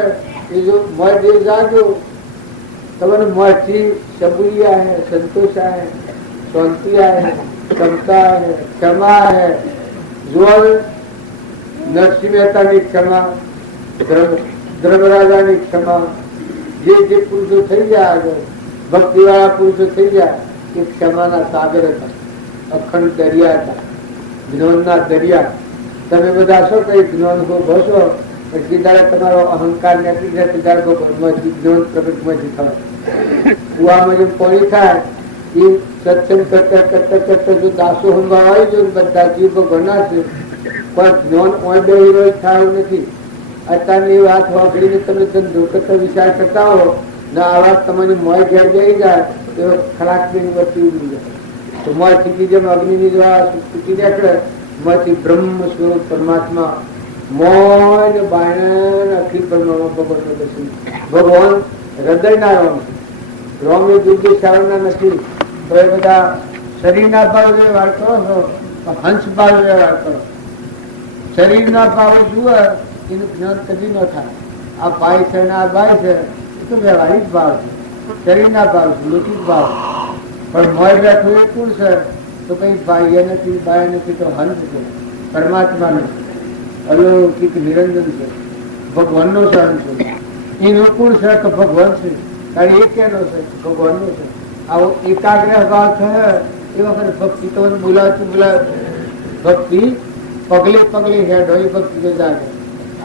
એ જો મોય દેહ જાગ્યો તમને મોયથી सबूरी है, संतोष है, शांति है, क्षमता है, क्षमा है, जो नरसिंह मेहता की क्षमा, धर्मराजा की क्षमा, જે પુરુષો થઈ ગયા આગળ ભક્તિ વાળા પુરુષો થઈ ગયા એ ક્ષમાના સાગર હતા, અખંડ દરિયા હતા, જ્ઞાનના દરિયા. તમે બધા છો કઈ જ્ઞાન ભસો પણ સીધા તમારો અહંકાર નીકળી જાય ત્યારે જ્ઞાન પ્રગટમાંથી થાય. કુવામાં જેમ પાણી થાય એ સત્સંગ કરતા કરતા કરતા જો દાસો હંગા આવી જાય બધા જીવ ભગવાન છે પણ જ્ઞાન ઓય બે થાય નથી. અત્યારની વાત વાપરીને તમે ધંધો કરતા વિચાર કરતા હો ને આ વાત તમારી મોય ઘેર જઈ જાય તો ખરાક ની વસ્તુ ઉડી જાય. તો મોય થકી જેમ અગ્નિની દ્વારા છૂટી નીકળે માંથી બ્રહ્મ સ્વરૂપ પરમાત્મા મોય ને બાયણ અખિલ બ્રહ્મ ભગવાન દર્શન. ભગવાન હૃદય ના રામ રામ એ દુર્ગે સાવરના નથી. તો એ બધા શરીરના ભાવે વાત કરો છો, હંસ ભાવે વાત કરો. શરીરના ભાવે જુએ એનું જ્ઞાન કદી ન થાય. આ ભાઈ છે ને આ ભાઈ છે એ તો વ્યવહારિક ભાવ છે, શરીરના ભાવ છે, લૌકિક ભાવ. પણ મોય બેઠું એ કોણ છે? તો કઈ ભાઈ નથી, ભાઈ નથી, તો હંસ છે, પરમાત્મા નથી, અલૌકિક નિરંજન છે, ભગવાનનો સહન છે. એનું કોણ છે? તો ભગવાન છે. કારણ એ કેનો છે? ભગવાનનો છે. આવો એકાગ્રહ ભાવ થયો એ વખતે ભક્તિ તો બોલાવતું ભક્તિ પગલે પગલે હેડ હોય ભક્તિ તો જાગે.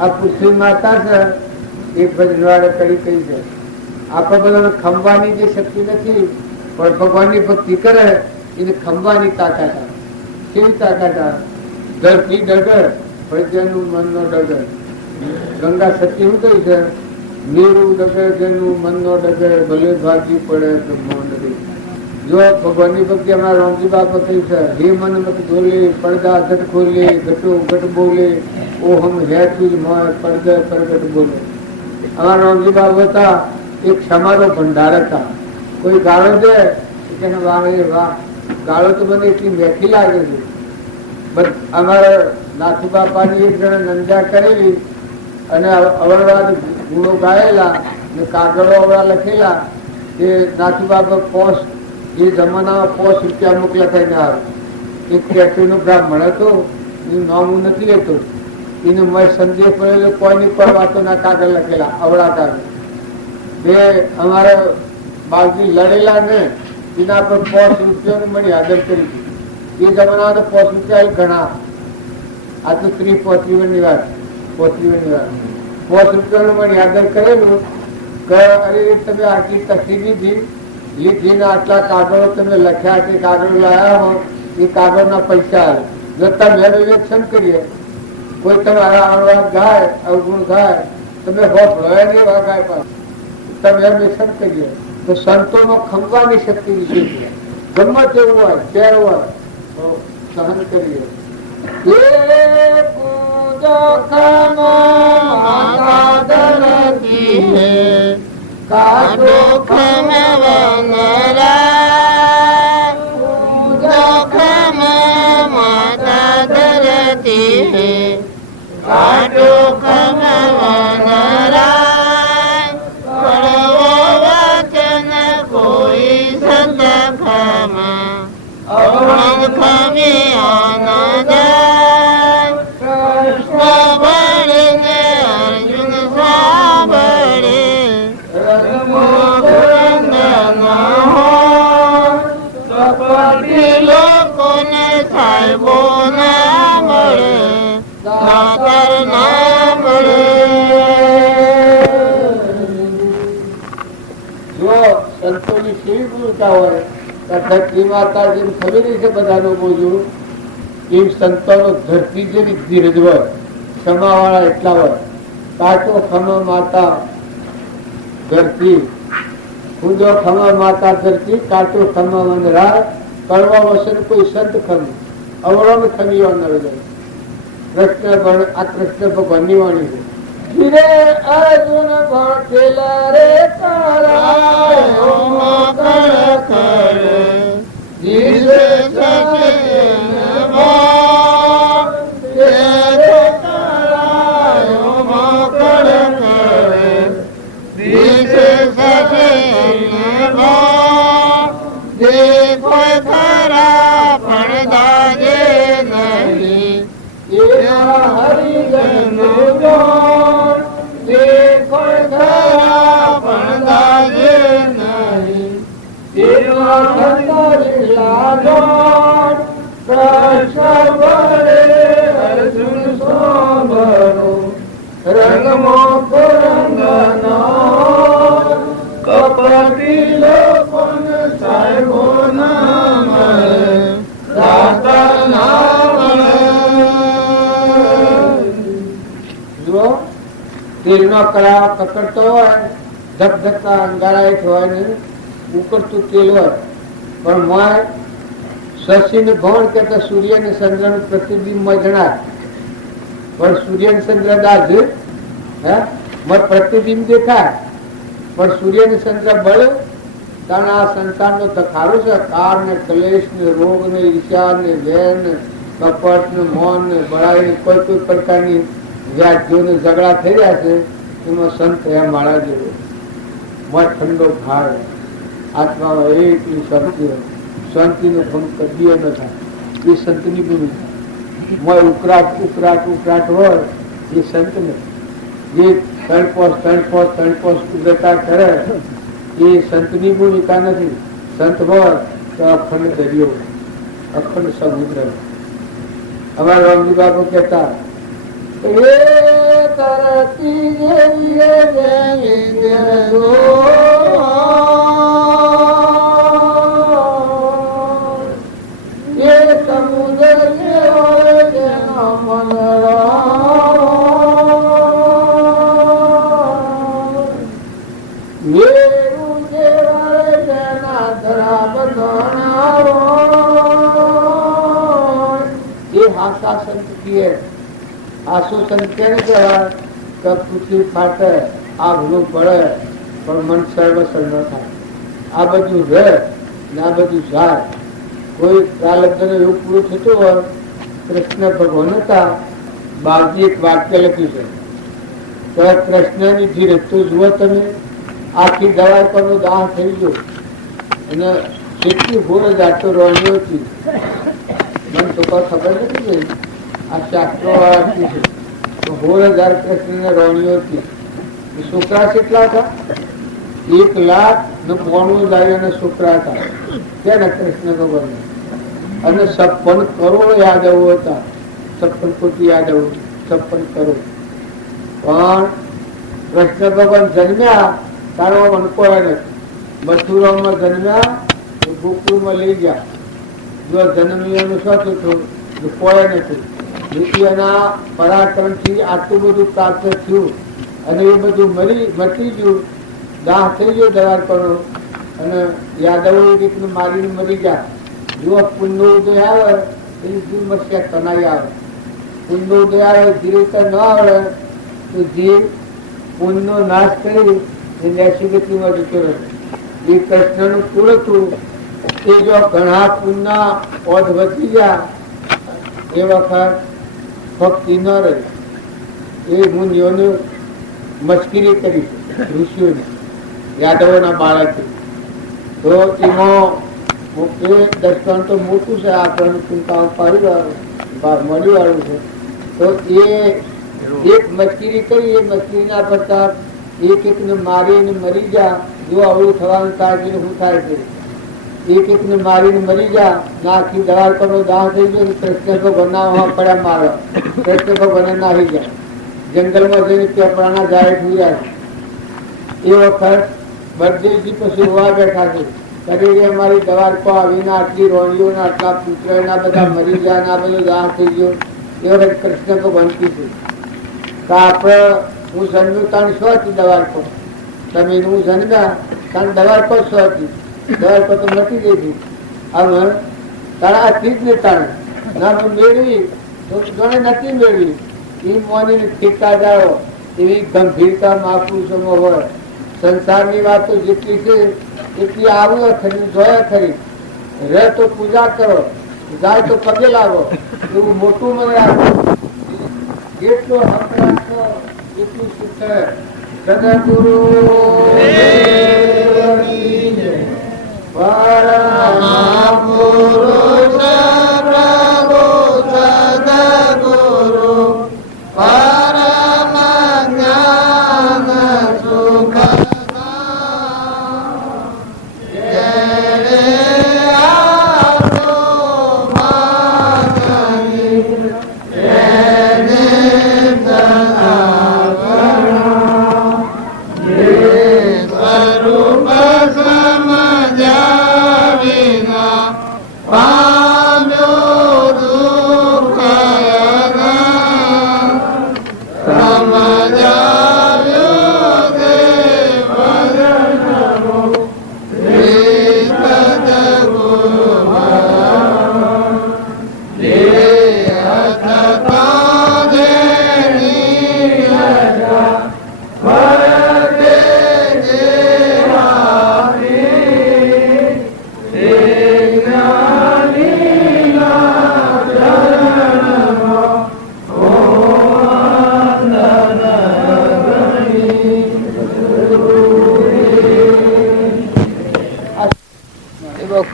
આ પૃથ્વી માતા છે એક ભજનવાળે કરી કહી છે આપણે બધાને ખંભાની જે શક્તિ નથી પણ ભગવાનની ભક્તિ કરે એને ખંભાની તાકાત આવે. કેવી તાકાત આવે? ધરતી ડગર પણ જેનું મનનો ડગર. ગંગા સત્ય શું કહી છે? નીરું ડગર જેનું મનનો ડગર ભલે ભાગી પડે બ્રહ્મો ડગર. જો ભગવાનની ભક્તિ અમારા રામજી બાપા કહી છે હે મન મત ધોલે પડદા ઘટ ખોલે ઘટો ઘટ બોલે ઓ હમ હે તુજ મોય પડદે પ્રગટ બોલે. અમારા રામજી બાપા હતા એ ક્ષમાનો ભંડાર હતા. કોઈ ગાળો દે કે વાહ વાહ, ગાળો તો મને એટલી મેઠી લાગે છે. બટ અમારા નાથુ બાપાની એક જણા નંદા કરેલી અને અવળવાદ ગુણો ગાયેલા ને કાગળો અવળા લખેલા એ નાથુ બાપા પોસ્ટ એ જમાનામાં ₹5 મોકલા થઈને આવે. એક કેટરીનો બ્રાહ્મણ હતો, એનું નામ હું નથી લેતો, એને મેં સંદેશ પડેલો કોઈની પર વાતોના કાગળ લખેલા અવળા કાગળ. બે અમારા બાળજી લડેલા ને એના પર ₹5 મળી આદર કરી. એ જમાનામાં તો ₹5 ઘણા. આ તો 30-35 વાત, ₹5 મળી આદર કરેલું કે અરે તમે આટલી તકલીફ લીધી લીધીને આટલા કાગળો તમે લખ્યા તે કાગળો લાયા હો એ કાગળના પૈસા તમે વિવેચન કરીએ. કોઈ તમારા અણવાદ ગાય, અવગુણ ગાય, તમે હોપડો એની ગાય પાસે તમે વિવેચન કરીએ તો સંતોનો ખંભવાની શક્તિ વિશેષ છે. ગમે તેવું હોય, ચેર હોય તો સહન કરીએ. સંતોની કેવી ભૂમિકા હોય, ધરતી માતા જેમ ખબર છે બધાનું બોજું, એમ સંતોનો ધરતી જેવી ધીરજ હોય, ક્ષમાવાળા એટલા હોય. કાચો ખમા માતા ધરતી, ખુદો ખમા માતા ધરતી, કાચો ખમા વનરાય, કડવા વસન કોઈ સંત ખમી, અવળો ખમીઓ ન જાય. કૃષ્ણ આ કૃષ્ણ ભગવાનની વાણી છે. ધીરે અર્જુન ભણેલા રે તેલનો કળા પકડતો હોય, ધકધકા અંગારા હોય ને ઉકળતું તેલ હોય, પણ મોય શશી ને ભવન કરતા સૂર્ય ને ચંદ્ર નું પ્રતિબિંબ જણાય. પણ સૂર્ય ને ચંદ્ર દાજ પ્રતિબિંબ દેખાય, પણ સૂર્ય ને ચંદ્ર બળે કારણ આ સંસાર નો તખારો છે. કાર ને કલેશ ને રોગ ને ઈર્ષ્યા ને વેર ને કપટ ને મૌન ને બળાઈ ને કોઈ કોઈ પ્રકારની વ્યાધિઓ ને ઝઘડા થઈ રહ્યા છે. એમાં સંત થયા માળા જેવો મત ઠંડો ભાર આત્મામાં એટલી શાંતિ હોય. શાંતિ નો ભંગ કદીએ ન થાય. એ સંતની ભૂમિકા. ઉકરાટ ઉકરાટ ઉકરાટ હોય એ સંત ને જે ત્રણ પોસ ઉગ્રતા કરે એ સંતની ભૂમિકા નથી. સંત હોય તો અખંડ દરિયો, અખંડ સમુદ્ર. અમારા રામજી બાપુ કહેતા આસુ સંત કેને કહેવાય કે પૃથ્વી ફાટે, આગનું પડે પણ મન સર્વસર ન થાય. આ બધું રહે ને આ બધું જાય. કોઈ કાલગ્ન એવું પૂરું થતું હોય. કૃષ્ણ ભગવાન હતા, બાજી એક વાક્ય લખ્યું છે કે કૃષ્ણની ધીરજ તો જુઓ તમે, આખી દવા પરનો દાહ થઈ ગયો અને કેટલી ભૂલ જાતો રોણીઓ હતી. મને તો કોઈ ખબર નથી. આ શાસ્ત્રો વાળા છે તો 16,000 કૃષ્ણ રોણીઓ હતી. છોકરા કેટલા હતા? 1,92,000 છોકરા હતા તેના કૃષ્ણ ભગવાન. અને 56 કરોડ યાદવો હતા. 56 કોટી યાદવો, 56 કરોડ. પણ કૃષ્ણ ભગવાન જન્મ્યા તારો અનુકૂળ નથી. મથુરામાં જન્મ્યા, ગોકુળમાં લઈ ગયા. જો જન્મ્યાનું શું થયું? કોઈ નથી. એના પરાક્રમથી આટલું બધું પ્રાપ્ત થયું અને એ બધું મટી ગયું, દાહ થઈ ગયો દવારકોનો, અને યાદવો એ રીતનું મારીને મરી ગયા. જો પુણ્ય ઉદય આવે એની જીવ મસ્યા તનાઈ આવે. પુણ્ય ઉદય આવે ધીરે ન આવે તો જીવ પુણ્યનો નાશ કરી એ નૈસર્ગતિમાં જતો રહે. એ કૃષ્ણનું કુળ હતું. એ જો ઘણા પુણ્ય ઓઢ વધી ગયા એ વખત ભક્તિ ન રહી. એ મુનિઓને મસ્કરી કરી ઋષિઓને, યાદવોના બાળકે. તો એમાં એ દર્શન તો મોટું છે, આપણને ચિંતાઓ મળી વાળું છે. તો એ એક મસ્કરી કરી, એ મસ્કરીના કરતા એક ને મારીને મરી જા. જો અવળું થવાનું થાય છે શું થાય છે? એક ને મારીને મરી જા. નાખી દવારકોનો દાહ થઈ ગયો. કૃષ્ણ ભગવાન પડ્યા મારો. કૃષ્ણ ભગવાન નાહી ગયા જંગલમાં જઈને પેપડાના ઝાડે ફૂર્યા. એ વખત બળદેવજી પછી રોવા બેઠા છે. કરી અમારી દવારકો આવીને આટલી રોણીઓ આટલા પુત્ર ના બધા મરી ગયા ને આ બધો દાહ થઈ ગયો. એ વખત કૃષ્ણ ભગવાન કીધું તો આપણે હું જન્મ્યું તાણ શું હતી દવારકો? તમે હું જન્મ્યા તાણ દવારકો શું હતી? દવારકો તો નથી ગઈ. હવે તારા હતી જ ને તાણે ના મેળવી તો ગણે નથી મેળવી. એ મોની ઠીકા જાઓ એવી ગંભીરતા મહાપુરુષોમાં હોય. સંસારની વાતો જેટલી છે એટલી આવો ખરી, જોયા ખરી. રહે તો પૂજા કરો, જાય તો પગે લાવો. એવું મોટું મને રાખો. જેટલો હક રાખો એટલું સુખ. સદગુરુ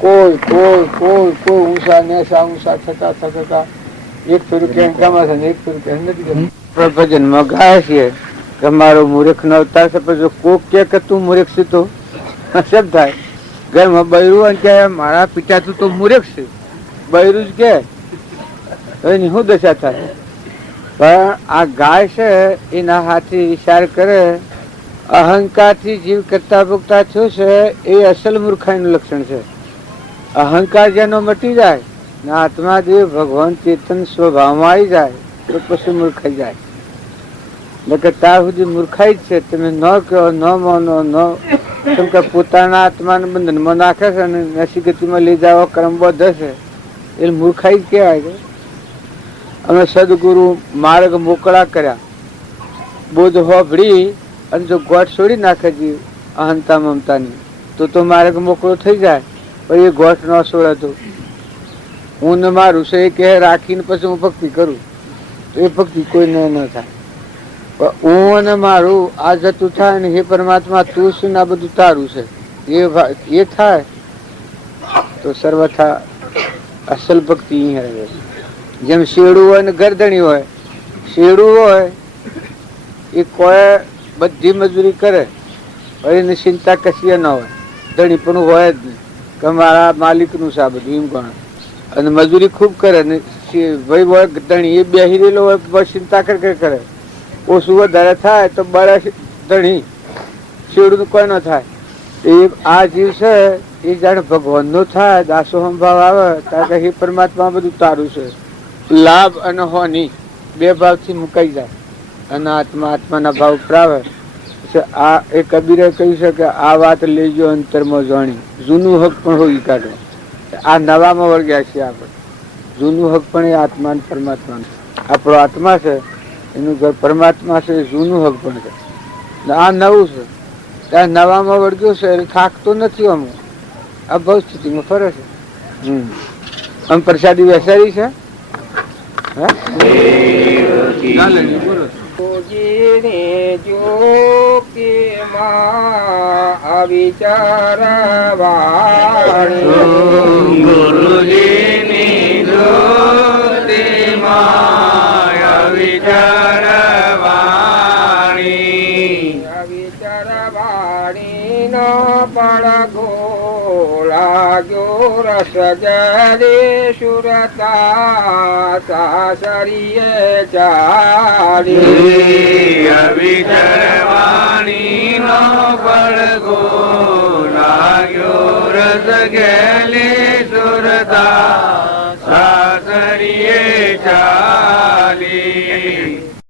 કોઈ કોઈ કોઈ કોઈ ઊંચા નેસા ઊંચા થતા થતા એક રૂપિયા કામા છે ને એક રૂપિયા નથી. ભજનમાં ગાય છે કે મારો મૂર્ખ નો અવતાર છે. પણ જો કોક કે તું મૂર્ખ છે તો શબ્દ થાય. ઘરમાં બૈરું અને કે મારા પિતા તું તો મૂર્ખ છે, બૈરું જ કે એની શું દશા થાય? પણ આ ગાય છે એના હાથે વિચાર કરે. અહંકાર થી જીવ કરતા ભોગતા થયો છે એ અસલ મૂર્ખાઈ નું લક્ષણ છે. અહંકાર જેનો મટી જાય ને આત્માદેવ ભગવાન ચેતન સ્વભાવમાં આવી જાય તો પછી મૂર્ખાઈ જાય. નકર ત્યાં સુધી મૂર્ખાઈ જ છે. તમે ન કહો, ન માનો, ન કેમ કે પોતાના આત્માને બંધનમાં નાખે છે અને નસીગતિમાં લઈ જવા કર્મબદ્ધ હશે એ મૂર્ખાઈ જ કહેવાય છે. અમે સદગુરુ માર્ગ મોકળા કર્યા, બોધ હોભળી અને જો ગોઠ છોડી નાખે જીવ અહંતા મમતાની તો માર્ગ મોકળો થઈ જાય. પણ એ ગોઠ ન છોડે હું ને મારું છે એ કહે રાખીને પછી હું ભક્તિ કરું તો એ ભક્તિ કોઈને ન થાય. પણ હું અને મારું આ જતું થાય ને હે પરમાત્મા તું શું ને આ બધું તારું છે એ થાય તો સર્વથા અસલ ભક્તિ રહે. જેમ શેડું હોય ને ગરદણી હોય. શેડું હોય એ કોઈ બધી મજૂરી કરે પણ એની ચિંતા કશી ન હોય. ધણી પણ હોય જ નહીં કે મારા માલિકનું છે આ બધું એમ કોણ. અને મજૂરી ખૂબ કરે ને ભાઈ હોય ધણી એ બેસી રહેલો હોય બસ ચિંતા કરે. ઓછું વધારે થાય તો બળે ધણી શેડું કોઈ ન થાય. એ આ જીવ છે એ જાણે ભગવાન નો થાય દાસોહમ ભાવ આવે ત્યારે હે પરમાત્મા બધું તારું છે. લાભ અને હોની બે ભાવથી મુકાઈ જાય અને આત્મા આત્માના ભાવ ઉપર આવે. આ એ કબીરે કહ્યું છે કે આ વાત લેજો અંતરમાં જાણી, જૂનું હક પણ હોઈ કાઢો. આ નવામાં વળગ્યા છીએ આપણે. જૂનું હક પણ એ આત્મા ને પરમાત્મા, આપણો આત્મા છે એનું ઘર પરમાત્મા છે, એ જૂનું હક પણ છે. આ નવું છે ત્યાં નવામાં વળગ્યો છે એટલે થાકતો નથી. અમે આ બહુ સ્થિતિમાં ફરે છે. આમ પ્રસાદી બેસાડી છે. ગુરુજીની જ્યોતિમાં અવિચારવાણી નો પડઘો લાગ્યો રસ જરે સુરતા સાસરીએ ચાલી. અવિચારવાણી નો પડઘો લાગ્યો રસ ગેલે